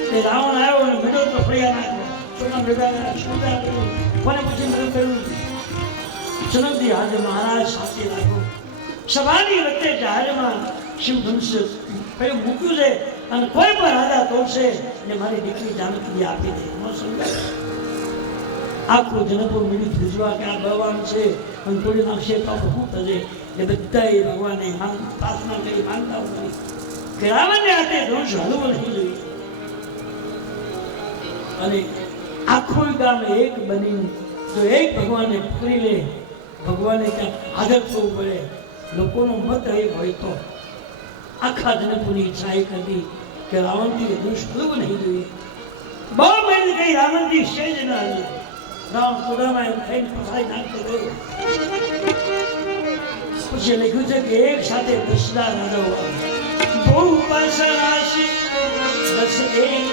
તે રાવણ આવ્યો અને મેળો તો ફળિયા નાખ્યો. છોકરા ભેગા સુધા કર્યું કોને પછી મેળો કર્યું. જનકજી હાજર મહારાજ સાથે લાગ્યો. સભાની વચ્ચે જાહેરમાં શિવ ધનુષ મૂક્યું છે અને કોઈ પણ રાજા તોડશે અને મારી દીકરી જાનકી આપી દે. આખું જનકપુર મીઠું ધ્રુજવા કે આ બળવાન છે અને તોડી નાખશે તો શું થશે. એ બધા ભગવાને પ્રાર્થના કરી માનતા કરી કે રાવણને હાથે ધનુષ હલવું નહીં જોઈએ. અને આખું ગામ એક બની જો એક ભગવાનને પકડી લે, ભગવાને ત્યાં હાજર થવું પડે. લોકોનો મત એક હોય તો આખા જનકપુરની ઈચ્છા એ કરી કે રાવણથી ધનુષ હલવું નહીં જોઈએ. બહુ મહેનત કરી રાવણથી સેજ ના હલ્યું. રાવણ કોડામાં એમ થઈને પસાઈ નાખતો ગયો. પછી લખ્યું છે કે એક સાથે 10 રાજાઓ બહુ ઉપાસનાશી 10 એક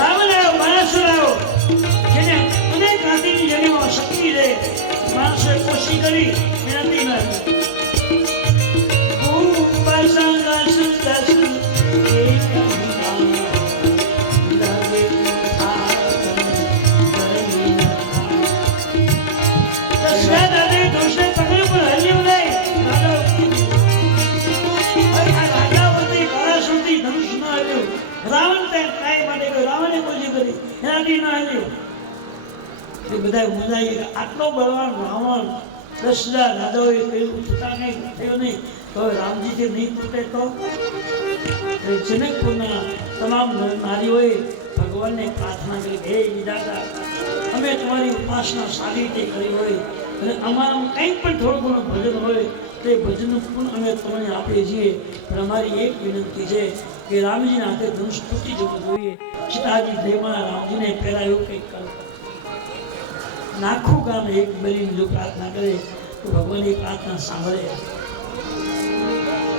રાવણ આવ્યો, માણસો આવ્યો જેને અનેક ગાંધીની જમીનમાં શક્તિ છે. કોશિશ કરી એનાથી ન બધા મુંજાઈ આટલો બળવાન રાવણ 10,000 રાજાઓએ કહ્યું છતાં કંઈ થયું નહીં તો રામજીથી નહીં તૂટે તો જનકપુરના તમામ નારીઓએ ભગવાનને પ્રાર્થના કરી હે વિધાતા અમે તમારી ઉપાસના સારી રીતે કરી હોય અને અમારામાં કંઈક પણ થોડું ઘણું ભજન હોય તે ભજનનું પણ અમે તમને આપીએ છીએ પણ અમારી એક વિનંતી છે કે રામજીના હાથે ધનુષ તૂટી જવું જોઈએ સીતાજી દેવમાં રામજીને પહેરાયું કંઈક કરો નાખું ગામ એક બનીને જો પ્રાર્થના કરે તો ભગવાન એ પ્રાર્થના સાંભળે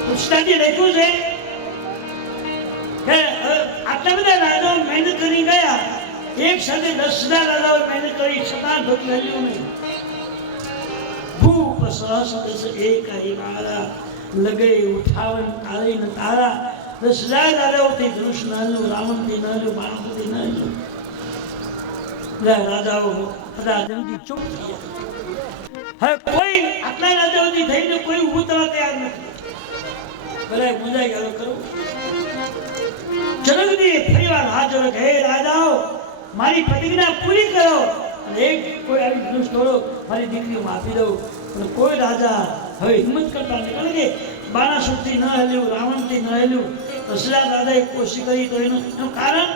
પુસ્તકે લખ્યું છે કે આટલા બધા રાજાઓ મહેનત કરી ગયા એક સાથે 10,000 રાજાઓ મહેનત કરી છતાં ભક્તિ હલ્યું નહીં ભૂપ સહસ દસ એક મારા લગે ઉઠાવન તાળી ન તારા 10,000 રાજાઓથી ધનુષ ન હલ્યું રાવણથી ન હલ્યું બાણથી ન હલ્યું રાજાઓ બધા જલ્દી ચૂપ થઈ ગયા હવે કોઈ આટલા રાજાઓથી થઈને કોઈ ઊભું થવા તૈયાર નથી બધા મુંજાઈ ગયો કરું જનકજી ફરીવાર હાથ જોડે હે રાજાઓ મારી પ્રતિજ્ઞા પૂરી કરો અને એક કોઈ આવી ધનુષ તોડો મારી દીકરીઓ આપી દઉં પણ કોઈ રાજા હવે હિંમત કરતા નહીં કારણ કે બાણાસુરથી ન હલ્યું રાવણથી ન હલ્યું 10,000 રાજાએ કોશિશ કરી તો એનું કારણ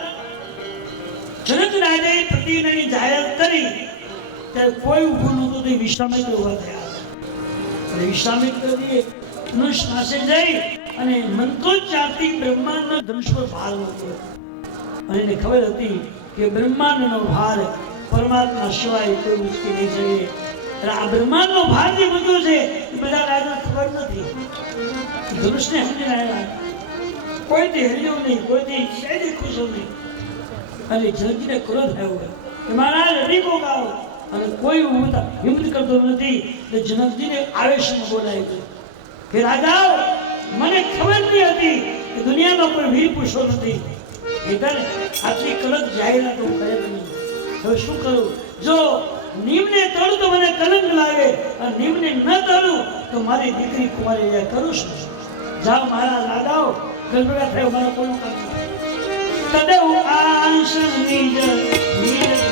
જનક રાજાએ પ્રતિજ્ઞાની જાહેરાત કરી ત્યારે કોઈ ઊભું નહોતું તો વિશ્વામિત્ર ઉભા થયા અને વિશ્વામિત્રજીએ ધનુષ પાસે જઈ અને મંત્રોચ્ચારથી બ્રહ્માંડના ધનુષ પર ભાર મૂક્યો અને એને ખબર હતી કે બ્રહ્માંડનો ભાર પરમાત્મા સિવાય કોઈ ઉચકી નહીં શકે એટલે આ બ્રહ્માંડનો ભાર જે મૂક્યો છે એ બધા રાજાને ખબર નથી ધનુષને સમજીને આવ્યા કોઈથી હલ્યું નહીં કોઈથી સહેજે ખુશ નહીં અને જનકજીને ક્રોધ આવ્યો કે મહારાજ અડીકો ગાઓ અને કોઈ હિંમત કરતો નથી એટલે જનકજીને આવેશમાં બોલાય કે રાજાઓ મને ખબર નહીં હતી કે દુનિયામાં કોઈ વીર પુરુષો નથી એટલે આટલી કલંક જાહેરાત હું કરે નહીં હવે શું કરું જો નિમને તોડું તો મને કલંક લાગે અને નિમને ન તોડું તો મારી દીકરી કુમારી જાય કરું શું જાઓ મારા રાજાઓ ગરબડા થયો મારા કોઈનું કામ તદેવ આંશ નિજ નિજ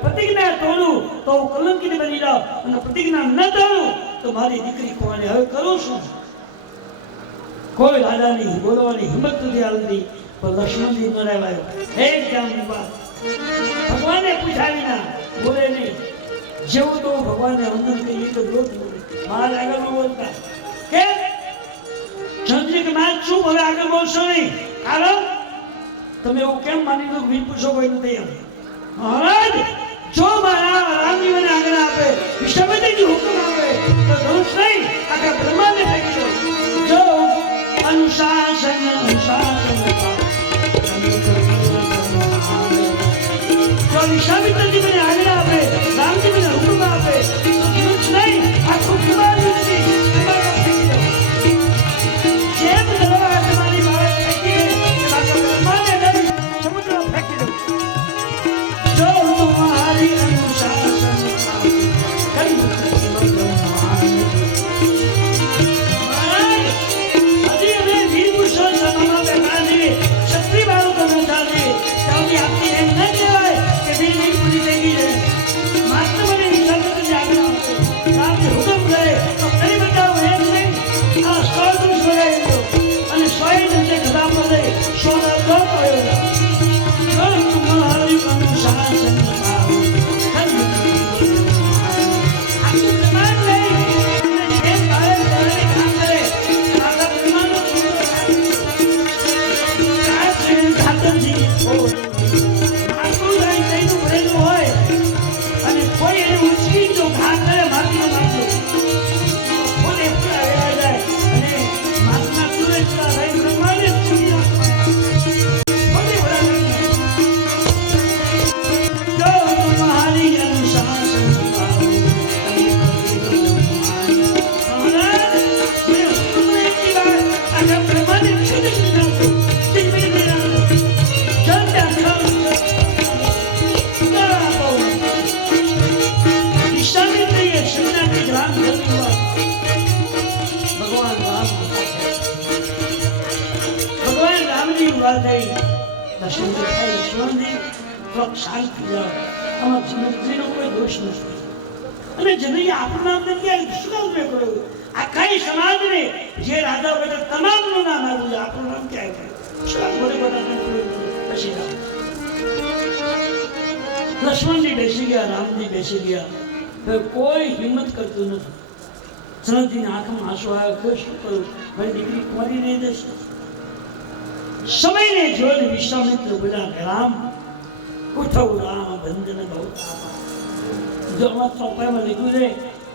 પ્રતિજ્ઞા તોડું તો હું કલંકિત બની જાઉં અને પ્રતિજ્ઞા ન તોડું તો મારી દીકરી ખોવાને હવે કરું શું કોઈ રાજાની બોલવાની હિંમત નથી આવતી પણ લક્ષ્મણજી ન રહેવાયો હે જાંબુબા ભગવાને પૂછ્યા વિના બોલે નહીં જેવું તો ભગવાનને વંદન કરીએ તો રોજ બોલે મારા આગળ ન બોલતા કે જનજી કે મારા ચૂપ હવે આગળ બોલશો નહીં કારણ તમે એવું કેમ માની લો વીર પુરુષો કોઈ નથી એમ મહારાજ જો મારા રામજી મને આજ્ઞા આપે વિશ્વામિત્રજી હુકમ આપે તો ધનુષ નહીં આખા બ્રહ્માંડને ફેંકી દો જો અનુશાસન જો વિશ્વામિત્રજી મને આજ્ઞા આપે રામજી મને હુકમ આપે તો ધનુષ નહીં આખું બ્રહ્માંડ ફેંકી દો જેમ દરવા તમારી બાળક ફેંકી દે આખા બ્રહ્માંડને સમુદ્ર ફેંકી દો જો तुम्हारी अनुशासन अभी हमें वीर पुरुषों समाना बैठा दे शक्ति वालों को बैठा दे ताकि आपकी एम न कहे कि वीर नहीं पूरी देगी है मात्र मैंने विश्वामित्र जागना आपके हुक्म करे तो कहीं बताओ है नहीं आ स्वर्ग पुरुष हो गए तो અને સ્વયં જે ખરાબ બોલે સોના તો કયો જો तुम्हारी अनुशासन શાસન પાઓ આખું બ્રહ્માંડ લઈ અને જે ભારત ધરતી કામ કરે આખા બ્રહ્માંડનો ઠાકરજી આખું લઈ લઈને ભરેલું હોય અને કોઈ એને ઉચકી જો ઘા કરે માથું પોતે પૂરા રહ્યા જાય અને માથના સુરેશતા થઈ બ્રહ્માંડ અને જનૈયા આપણું નામ નથી શું કામ મેં કર્યું આખા સમાજને જે રાજા બેટા તમામનું નામ આવ્યું છે આપણું નામ ક્યાં આવ્યું શું કામ બધા પછી લક્ષ્મણજી બેસી ગયા રામજી બેસી ગયા કોઈ હિંમત કરતું નથી સનતજીની આંખમાં આંસુ આવ્યા શું કરું મારી દીકરી કુંવારી નહીં દેશે સમયને જોઈને વિશ્વામિત્ર બોલ્યા રામ ઉઠવ રામ બંધન બહુ જો આમાં ચોપાઈમાં લખ્યું છે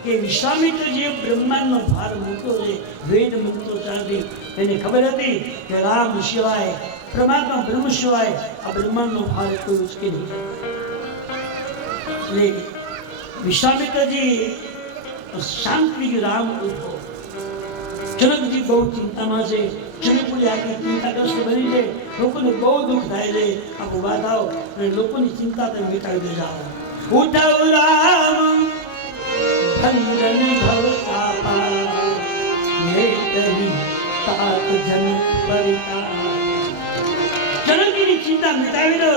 કે વિશ્વામિત્રજીએ બ્રહ્માંડનો ભાર મૂક્યો છે વેદ મંત્રો ચાલી એને ખબર હતી કે રામ સિવાય પરમાત્મા બ્રહ્મ સિવાય આ બ્રહ્માંડનો ભાર કોઈ ઉચકી નહીં એટલે વિશ્વામિત્રજી શાંતિ રામ ઉઠો જનકજી બહુ ચિંતામાં છે જનકપુરી આખી ચિંતાગ્રસ્ત બની છે લોકોને બહુ દુઃખ થાય છે આપ ઉભા થાવ અને લોકોની ચિંતા તમે મિટાવી દે જાઓ ઉઠવ રામ ભંજન ભવ તાપા હેતરી તાપ જન પરિતા જનકજીની ચિંતા મિટાવી દો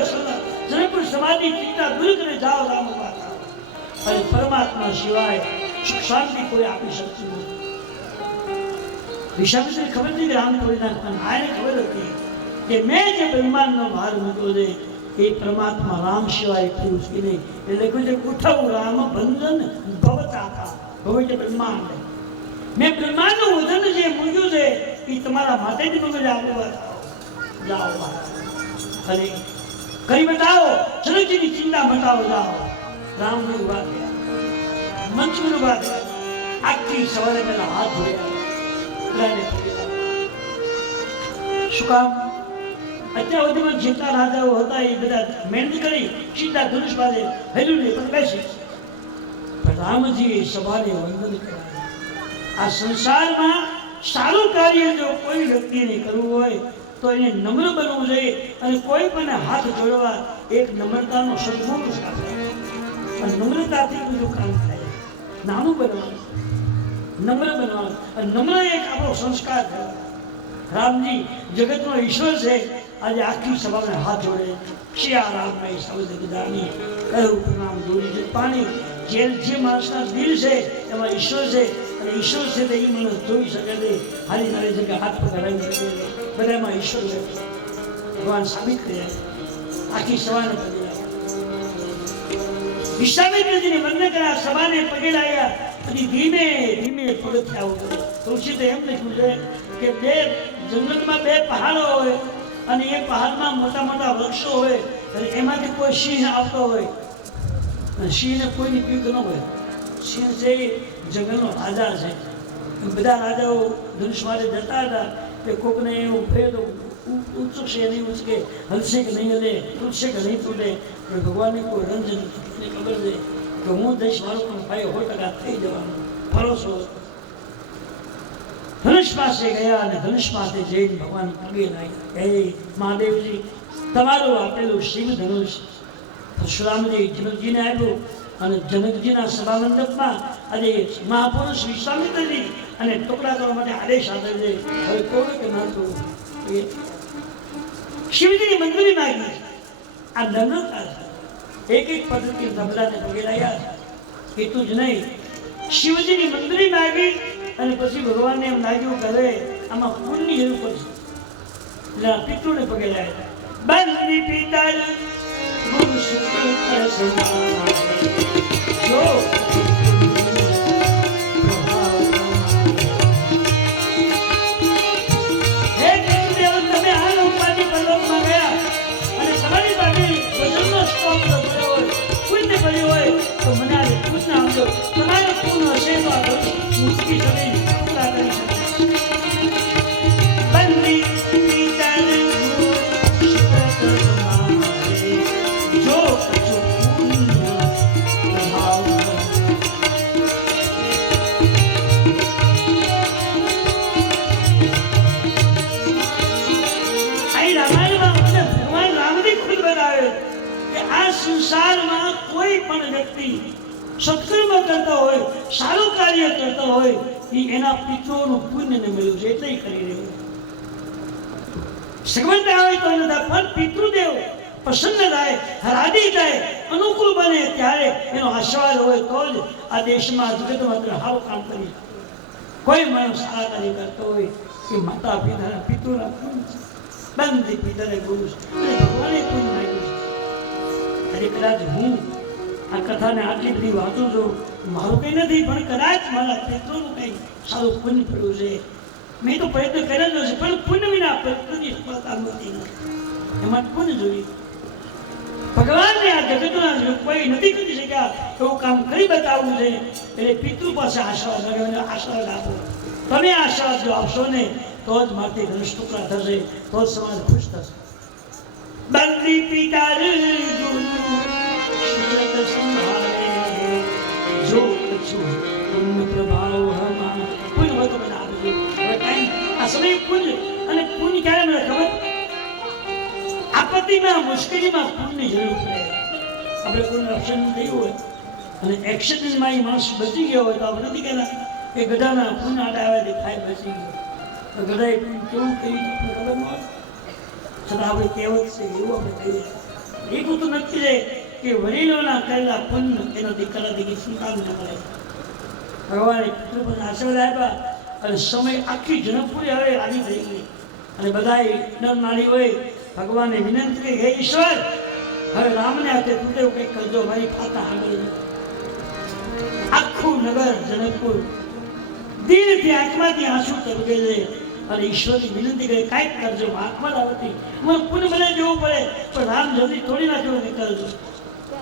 જનકપુર સમાજની ચિંતા દૂર કરી જાઓ રામ ઉભા થાવ અને પરમાત્મા સિવાય શાંતિ કોઈ આપી શકતું નથી વિશ્વામિત્રને ખબર નથી કે રામ તોડી નાખવાના આને ખબર હતી કે મેં જે બ્રહ્માંડનો ભાર મૂક્યો છે એ પરમાત્મા રામ સિવાય પૂછ કે નહીં એટલે લખ્યું છે ઉઠવ રામ બંધન ભવતાકા ભવ એટલે બ્રહ્માંડ મેં બ્રહ્માંડનું વજન જે મૂક્યું છે એ તમારા માટે જ મૂક્યું છે જાઓ અને કરી બતાવો જનકજીની ચિંતા મટાવો જાઓ રામની ઉભા થયા મંચુર ઉભા થયા આખી સવારે પહેલા હાથ ધોયા શું કામ અત્યાર સુધીમાં જેટલા રાજાઓ હતા એ બધા મહેનત કરી સીધા ધનુષ બાજે હેલું નહીં પણ બેસી પણ રામજીએ સવારે વંદન કર્યા આ સંસારમાં સારું કાર્ય જો કોઈ વ્યક્તિને કરવું હોય તો એને નમ્ર બનવું જોઈએ અને કોઈ પણ હાથ જોડવા એક નમ્રતાનો સદગુણ સાથે અને નમ્રતાથી બધું કામ થાય નાનું બનવાનું નમ્ર બનવાનું અને નમ્ર એક આપણો સંસ્કાર છે રામજી જગતનો ઈશ્વર છે આજે આખી સભાને હાથ જોડે શિયા રામભાઈ સૌદે ગદાની કહ્યું પ્રણામ દોરી છે પાણી જે માણસના દિલ છે એમાં ઈશ્વર છે અને ઈશ્વર છે તે એ માણસ જોઈ શકે છે હારી મારી જગ્યાએ હાથ પકડાવી શકે બધામાં ઈશ્વર છે ભગવાન સાબિત કર્યા આખી સભાને પગેલાયા વિશ્વામિત્રજીને વંદન કર્યા સભાને પગેલાયા પછી ધીમે ધીમે પગથિયા ઉતરે તુલસી તો એમ લખ્યું છે કે બે જંગલમાં બે પહાડો હોય અને એ પહાડમાં મોટા મોટા વૃક્ષો હોય અને એમાંથી કોઈ સિંહ આવતો હોય અને સિંહને કોઈની પીક ન હોય સિંહ છે જંગલનો રાજા છે બધા રાજાઓ ધનુષ માટે જતા હતા કે કોકને એવું ભેદ ઉચકશે નહીં ઉચકે હલશે કે નહીં હલે તૂટશે કે નહીં તૂટે પણ ભગવાનને કોઈ રંજ નથી ખબર છે કે હું દઈશ મારો પણ ભાઈ 100% થઈ જવાનું ભરોસો ધનુષ પાસે ગયા અને ધનુષ પાસે જઈને ભગવાન પગે લાગ્યા હે મહાદેવજી તમારું આપેલું શિવ ધનુષ પરશુરામજી જનકજીને આપ્યું અને જનકજીના સભા મંડપમાં આજે મહાપુરુષ વિશ્વામિત્રજી અને ટુકડા કરવા માટે આદેશ આપે છે હવે કોણ કે ના તો શિવજીની મંજૂરી માગી આ નમ્રતા એક એક પદ્ધતિ ધબલાને પગે લાગ્યા એટલું જ નહીં શિવજીની મંજૂરી માગી અને પછી ભગવાનને એમ લાગ્યું કે હવે આમાં પુણ્યની જરૂર પડશે એટલે પિતૃને પગે લાગ્યા બંદી પિતર ગુરુ શુક્ર સમારે જો તો મને પૂછના આવજો તમારે પૂર્ણ હશે તો આ મુશ્કેલ સમય પૂરા કરી શકે બંદી પિતર જો સંસારમાં કોઈ પણ વ્યક્તિ સત્કર્મ કરતા હોય સારું કાર્ય કરતા હોય એ એના પિતૃઓનું પુણ્યને મળ્યું છે એટલે કરી રહ્યું સગવડ આવે તો નથી પણ પિતૃદેવ પ્રસન્ન થાય રાજી થાય અનુકૂળ બને ત્યારે એનો આશીર્વાદ હોય તો જ આ દેશમાં જગતમાં સારું કામ કરી કોઈ માણસ સારા કાર્ય કરતો હોય એ માતા પિતાના પિતૃના પુણ્ય બંદી પિતાને ગુરુ ભગવાને પુણ્ય માંગ્યું છે અરે કદાચ હું આ કથાને આટલી બધી વાંચું છું મારું કંઈ નથી પણ કદાચ મારા પિતૃનું કંઈ સારું પુણ્ય પડ્યું છે મેં તો પ્રયત્ન કરેલો છે પણ પુણ્ય વિના પ્રયત્નની સફળતા મળતી નથી એમાં પુણ્ય જોઈએ ભગવાનને આ જગતના કોઈ નથી કરી શક્યા એવું કામ કરી બતાવવું છે એટલે પિતૃ પાસે આશીર્વાદ આશીર્વાદ આપો તમે આશીર્વાદ જો આપશો ને તો જ મારથી ધનુષ ટુકડા થશે તો જ સમાજ ખુશ થશે બંદી પિતર ગુરુ શુક્ર સંભાળે જો કછું પુણ્ય પ્રભાવ હમા પુણ્ય હોય તો બધા આપજો હવે કાંઈ આ સમય પુણ્ય અને પુણ્ય ક્યારે મને ખબર આપત્તિમાં મુશ્કેલીમાં પુણ્યની જરૂર પડે આપણે કોઈ ઓપ્શન થયું હોય અને એક્સિડન્ટમાં એ માણસ બચી ગયો હોય તો આપણે નથી કહેતા કે ગધાના પુણ્ય આડા આવે દેખાય બચી ગયો ગધાએ કેવું કર્યું ખબર ન હોય છતાં આપણે કહેવત છે એવું આપણે કહીએ એક તો નક્કી છે કે વડીલોના કરેલા પુણ્ય એનાથી કલાથી ચિંતા ન કરે ભગવાને પિતૃપદ આશીર્વાદ આપ્યા અને સમય આખી જનકપુરી હવે રાજી થઈ ગઈ અને બધાએ નર નારી હોય ભગવાને વિનંતી કરી હે ઈશ્વર હવે રામને હાથે તું એવું કંઈક કરજો મારી ખાતા આગળ આખું નગર જનકપુર દિલથી આંખમાંથી આંસુ તરગે છે અને ઈશ્વરની વિનંતી કરી કાંઈક કરજો આંખમાં આવતી મને પુણ્ય મને જવું પડે પણ રામ જલ્દી તોડી નાખ્યો નીકળજો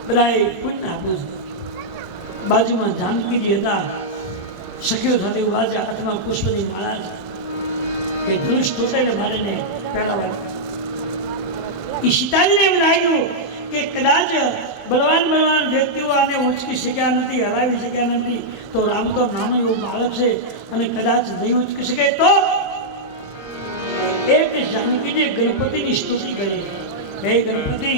બધાએ પુણ્ય આપ્યું છે બાજુમાં જાનકીજી હતા સખીઓ સાથે વાજે હાથમાં પુષ્પની માળા છે કે ધનુષ તોડે મારીને પહેલા એ સીતાજીને એમ લાગ્યું કે કદાચ બળવાન વ્યક્તિઓ આને ઉંચકી શક્યા નથી હરાવી શક્યા નથી તો રામ તો નાનું એવું બાળક છે અને કદાચ નહીં ઉંચકી શકે તો એક જાનકીને ગણપતિની સ્તુતિ કરી હે ગણપતિ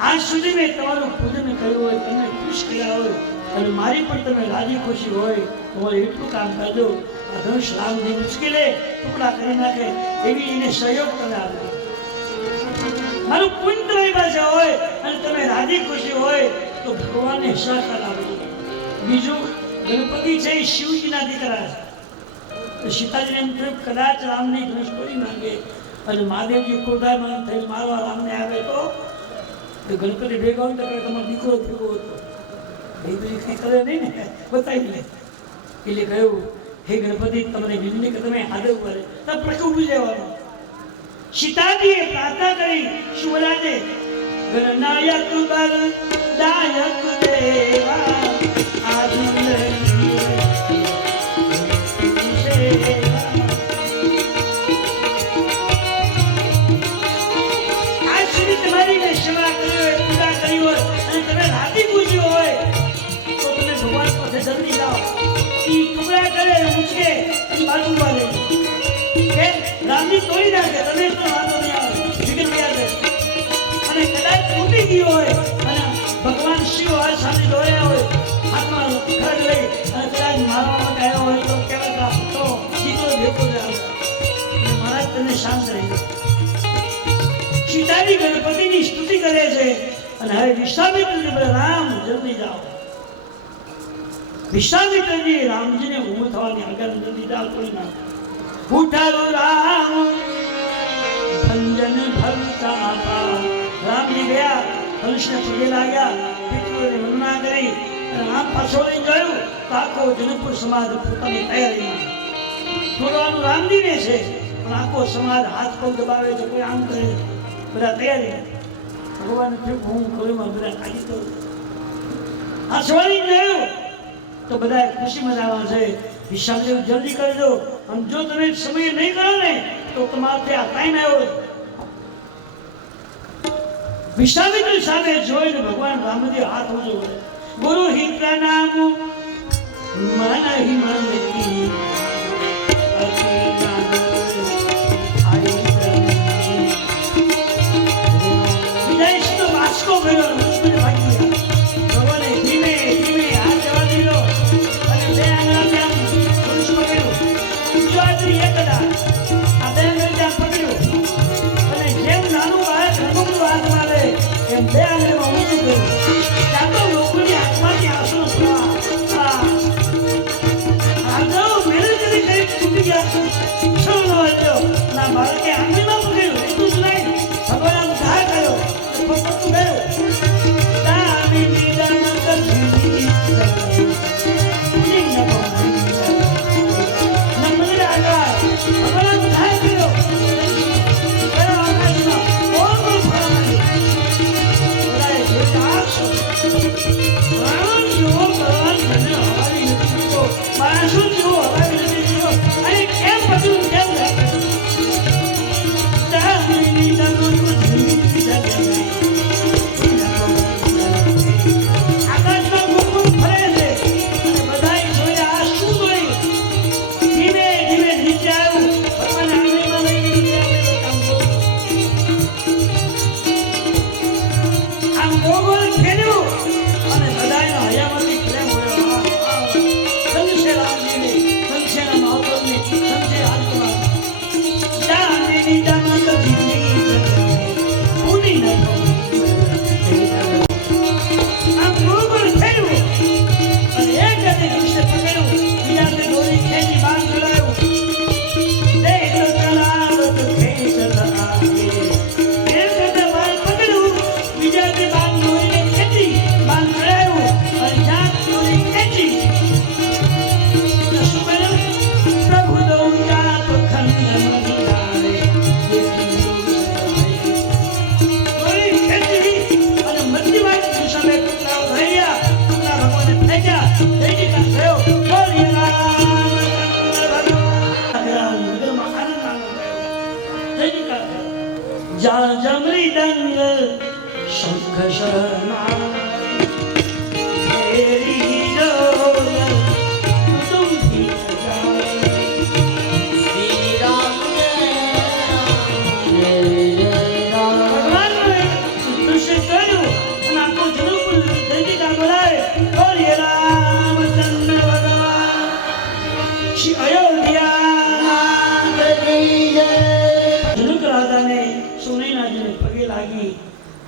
આજ સુધી મેં તમારું પૂજન કર્યું હોય તમે ખુશ કર્યા હોય અને મારી પણ તમે રાજી ખુશી હોય તો મારે એટલું કામ કરજો આ ધનુષ રામની ઉંચકી લે ટુકડા કરી નાખે એવી એને સહયોગ તમે આપો મારું પુણ્ય તમારી પાસે હોય અને તમે રાજી ખુશી હોય તો ભગવાનને સહકાર આપજો બીજું ગણપતિ છે એ શિવજીના દીકરા છે સીતાજીને એમ થયું કદાચ રામની ધનુષ તોડી નાખે અને મહાદેવજી ક્રોધાયમાન થઈ મારવા રામને આવે તો ગણપતિ ભેગો હોય તો તમારો દીકરો ભેગો હતો એ બધી કંઈ કરે નહીં ને બતાવી લે એટલે કહ્યું હે ગણપતિ તમને વિનંતી કે તમે હાજર કરે તો પ્રકૃતિ જવાનું સીતાજીએ પ્રાર્થના કરી શું બોલાશે ગણનાયક બલ દાયક દેવા જલ્દી જાઓ ઈ ટુકડા કરે મૂકે ઈ બાજુ વાળે કે રામજી તોડી નાખે તમે તો વાંધો નહીં આવે જીગર વ્યાજે અને કદાચ તૂટી ગયો હોય અને ભગવાન શિવ આ સામે દોડ્યા હોય હાથમાં ખડ લઈ અને કદાચ મારવા માટે આવ્યો હોય તો કેવા તો દીકરો ભેગો જ આવે અને મહારાજ તને શાંત રહી સીતાજી ગણપતિની સ્તુતિ કરે છે અને હવે વિશ્વામિત્રજી બોલે રામ જલ્દી જાઓ વિશ્વામિત્રજી રામજીને ઊભું થવાની આગળ નથી તોડી નાખ્યા ઉઠાલો રામ ભંજન ભક્તા ધનુષને પગે લાગ્યા, પિતૃઓને વંદના કરી અને આમ પાછો લઈને ગયું તો આખો જનકપુર સમાજ પોતાની તૈયારીમાં. છોડવાનું રામજીને છે પણ આખો સમાજ હાથ પગ દબાવે છે, કોઈ આમ કરે, બધા તૈયારી. ભગવાન હું કરુમાં બધા ખાલી કરું આ છોડી ગયું તો બધા ખુશી મજામાં છે. વિશ્વાસદેવ જલ્દી કરી દો, અને જો તમે સમય નહીં કરો ને તો તમારે આ ટાઈમ આવ્યો. વિશ્વામિત્ર સામે જોઈને ભગવાન રામજી હાથ ઊંચો કરે, ગુરુ હિ પ્રણામ મન હિ માનતી વિજય તો વાસ્કો કર્યો. ભગવાને ધીમે ધીમે હાથ જવા દીધો અને બે આંગળા આમ ધનુષ પકડ્યું. બીજો આંગળી એક હતા, આ બે આંગળી આમ પકડ્યું અને જેમ નાનું બાળક રમકડું હાથ મારે એમ બે આંગળીમાં ઊંચું કર્યું. ત્યાં તો લોકોની આંખમાંથી આંસુ તૂટી ગયા. શું ન હતો ના બાળકે આંગળીમાં પકડ્યું, એટલું જ નહીં ભગવાન આમ ઘા કર્યો, પકડતું ગયું.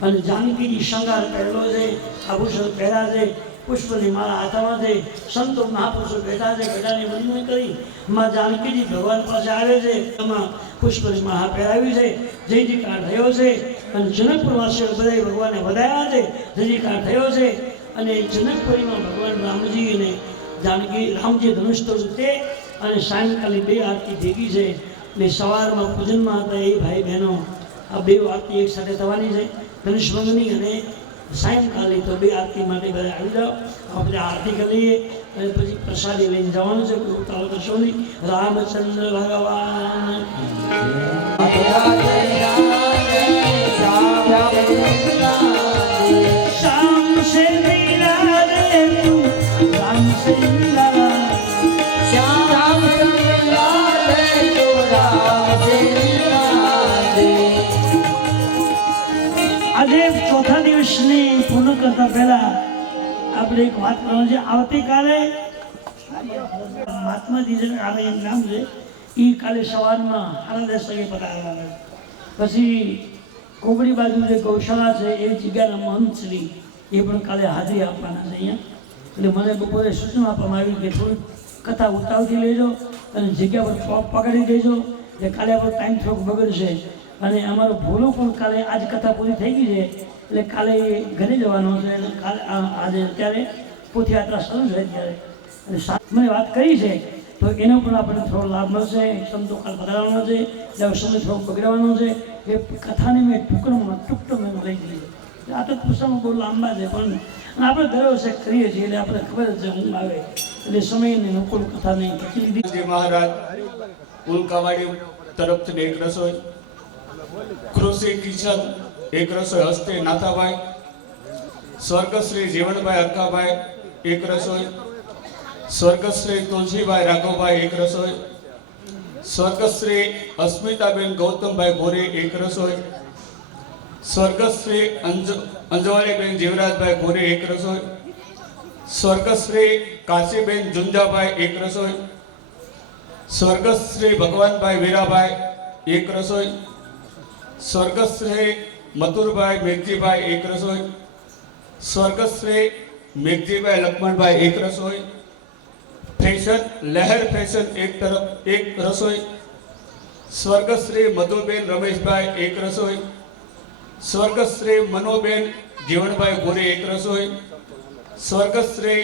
અને જાનકીજી શણગાર કરેલો છે, આભૂષણ પહેર્યા છે, પુષ્પની માળા હાથમાં છે, સંતો મહાપુરુષો બેઠા છે, બેઠાની વંદના કરી માં જાનકીજી ભગવાન પાસે આવે છે. એમાં પુષ્પની માળા પહેરાવી છે, જય જયકાર થયો છે. અને જનકપુર વાસીઓ બધા ભગવાનને વધાયા છે, જય જયકાર થયો છે. અને જનકપુરીમાં ભગવાન રામજી અને જાનકી રામજી ધનુષ તોડ્યું તે અને સાયંકાલે બે આરતી ભેગી છે. એટલે સવારમાં પૂજનમાં હતા એ ભાઈ બહેનો આ બે આરતી એક સાથે થવાની છે, ધનુષબંધની અને સાયંકાલે. તો બે આરતી માટે બધા આવી જાઓ, આપણે આરતી કરી લઈએ અને પછી પ્રસાદી લઈને જવાનું છે. ઉતાવળ કરશો નહીં. રામચંદ્ર ભગવાન શ્યામ સે લીલા રે તું રામ સે લીલા શ્યામ સે લીલા રે તું રામ સે આજે ચોથા દિવસની પૂર્ણ કરતા પહેલા આપણે એક વાત કરવાની છે. આવતીકાલે મહાત્માજી આવે એમ નામ છે, એ કાલે સવારમાં 10:30 વાગે પધારવાના. પછી કોબડી બાજુ જે ગૌશાળા છે એ જગ્યાના મહંત શ્રી એ પણ કાલે હાજરી આપવાના છે અહીંયા. એટલે મને બપોરે સૂચના આપવામાં આવી કે થોડીક કથા ઉતાવળથી લેજો અને જગ્યા પર પકડી દેજો, એટલે કાલે આપણો ટાઈમ થોડોક બગડશે. અને અમારું ભોલું પણ કાલે આજ કથા પૂરી થઈ ગઈ છે એટલે કાલે ઘરે જવાનો છે એટલે કાલે આજે અત્યારે પોથયાત્રા શરૂ છે ત્યારે અને મને વાત કરી છે તો એનો પણ આપણે થોડો લાભ મળશે. સમજો કાલ બગડવાનો છે એટલે સમય થોડો બગડવાનો છે એ કથાને મેં ટૂંકમાં લઈ ગઈ. આ તો પુસ્તકમાં બહુ લાંબા છે પણ આપણે દર વર્ષે કરીએ છીએ એટલે આપણે ખબર જ છે ઊંઘ આવે એટલે સમયની અનુકૂળ કથા નહીં પછી લીધી. મહારાજ ઉલ્કાવાડી તરફથી એક રસોઈ, કૃષિ કિચન એક રસોઈ હસ્તે નાથાભાઈ, સ્વર્ગશ્રી જીવણભાઈ અક્કાભાઈ એક રસોઈ, સ્વર્ગશ્રી તુલસીભાઈ રાઘવભાઈ એક રસોઈ, સ્વર્ગશ્રી અસ્મિતાબેન ગૌતમભાઈ ભોરી એક રસોઈ, સ્વર્ગશ્રી અંજવાળીબેન જીવરાજભાઈ ભોરી એક રસોઈ, સ્વર્ગશ્રી કાશીબેન જુંજાભાઈ એક રસોઈ, સ્વર્ગશ્રી ભગવાનભાઈ વીરાભાઈ એક રસોઈ, સ્વર્ગશ્રી મથુરભાઈ મેઘજીભાઈ એક રસોઈ, સ્વર્ગશ્રી મેઘજીભાઈ લક્ષ્મણભાઈ એક રસોઈ, ફેશન લહેર ફેશન એક તરફ એક રસોઈ, સ્વર્ગશ્રી મધુબેન રમેશભાઈ એક રસોઈ, સ્વર્ગશ્રી મનોબેન જીવણભાઈ ભોરી એક રસોઈ, સ્વર્ગશ્રી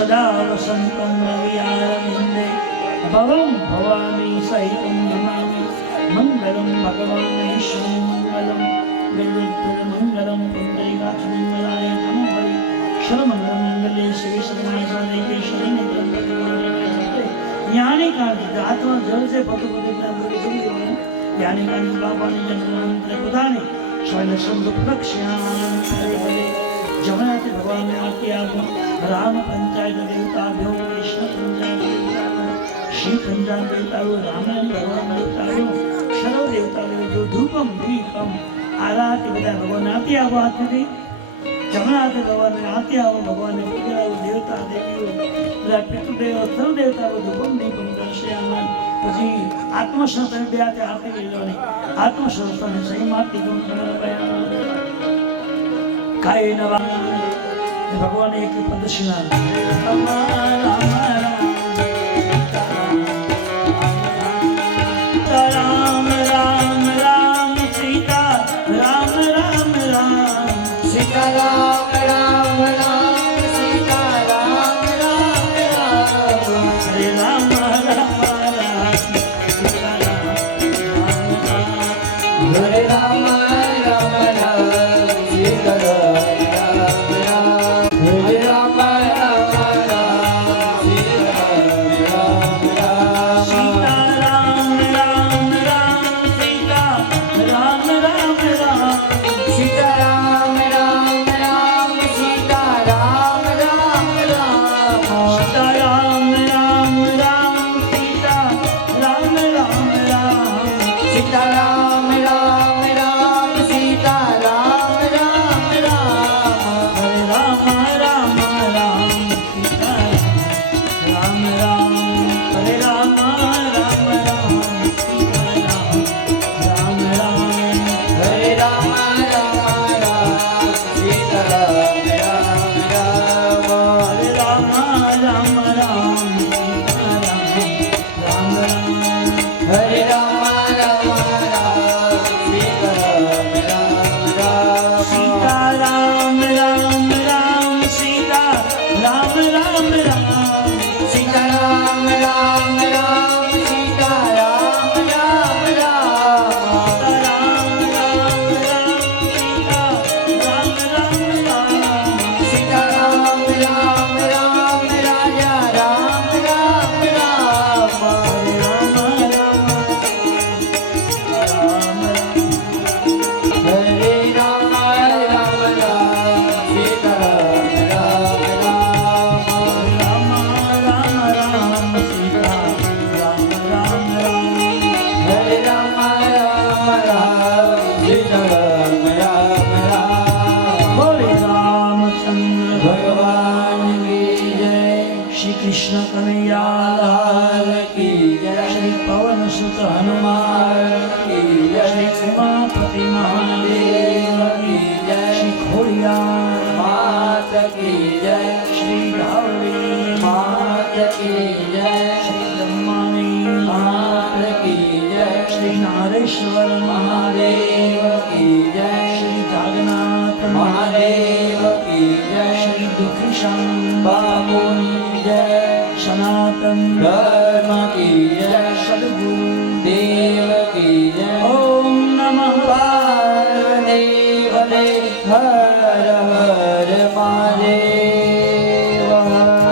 सदा वसन्तं रवियारविन्दे भवं भवानी सहितं नमामि मङ्गलं भगवान् ईश्वरं मङ्गलं पुण्डरीकाक्षमङ्गलाय नमो हरि सर्वमङ्गलमङ्गले शिवे सर्वासादेके शरण्ये ज्ञानी कांति आत्मा जल से ज्ञानी कांति बाबा ने जन्मांतर प्रधानी शैल शब्द प्रदक्षिणाम हरे हरे जगन्नाथ भगवान ने आके आगो राम पंचायत देवता भ्यो कृष्ण पंचायत देवता श्री पंचायत देवता राम भगवान देवता शरव देवता जो धूपम दीपम आराती बता भगवान आती आगो हाथ में जगन्नाथ भगवान ने आते आओ भगवान ने पूजा देवता देवीओ पितृदेव सर्व देवता धूपम दीपम दर्शयामि પછી આત્મસંતન બે હાથે આરતી કરી લેવાની આત્મસંતન સહી માટી ગુણ કાય નવા ભગવાન એક પ્રદર્શના રામ રામ રામ સીતા રામ રામ રામ સીતા રામ રામ રામ સીતા રામ રામ રામ હરે Ram Ram Hare Rama Rama Rama Sita Rama Rama Hare Rama Rama Rama Sita Rama Rama Sita Ram Ram Ram Sita Ram Ram Ram Sita Ram Ram Ram Sita Ram Ram Ram Sita Ram Ram Ram Sita Ram Ram Ram Sita Ram Ram Ram Hare Rama Rama Ram Sita Ram Ram Hare Rama Rama Ram Sita Ram Ram Hare Rama Rama Rama Sita Ram Ram Ram Hare Rama Rama Ram Sita Ram Ram Hare Rama Rama Rama Sita Ram Ram Sita Ram Ram Ram Sita Ram Ram Ram Sita Ram Ram Ram Sita Ram Ram Ram Sita Ram Ram Ram Raja Ram Ram Ram Hare Rama Rama Rama Sita Ram Ram Hare Rama Rama Rama Sita Ram Ram भगवान की जय श्री कृष्ण कन्हैया लाल की जय श्री पवन सुत हनुमान की श्री जय उमापति महादेव की जय श्री खोड़िया मात की जय श्री रावड़ी मात की जय श्री ब्रह्माणी मात की जय श्री नारेश्वर महादेव की जय श्री जागन्नाथ महादेव की जय श्री दुखीशान बाबुनी जय सनातन धर्म की जय सद्गुरु देव की जय ओम नमः पार्वती हर हर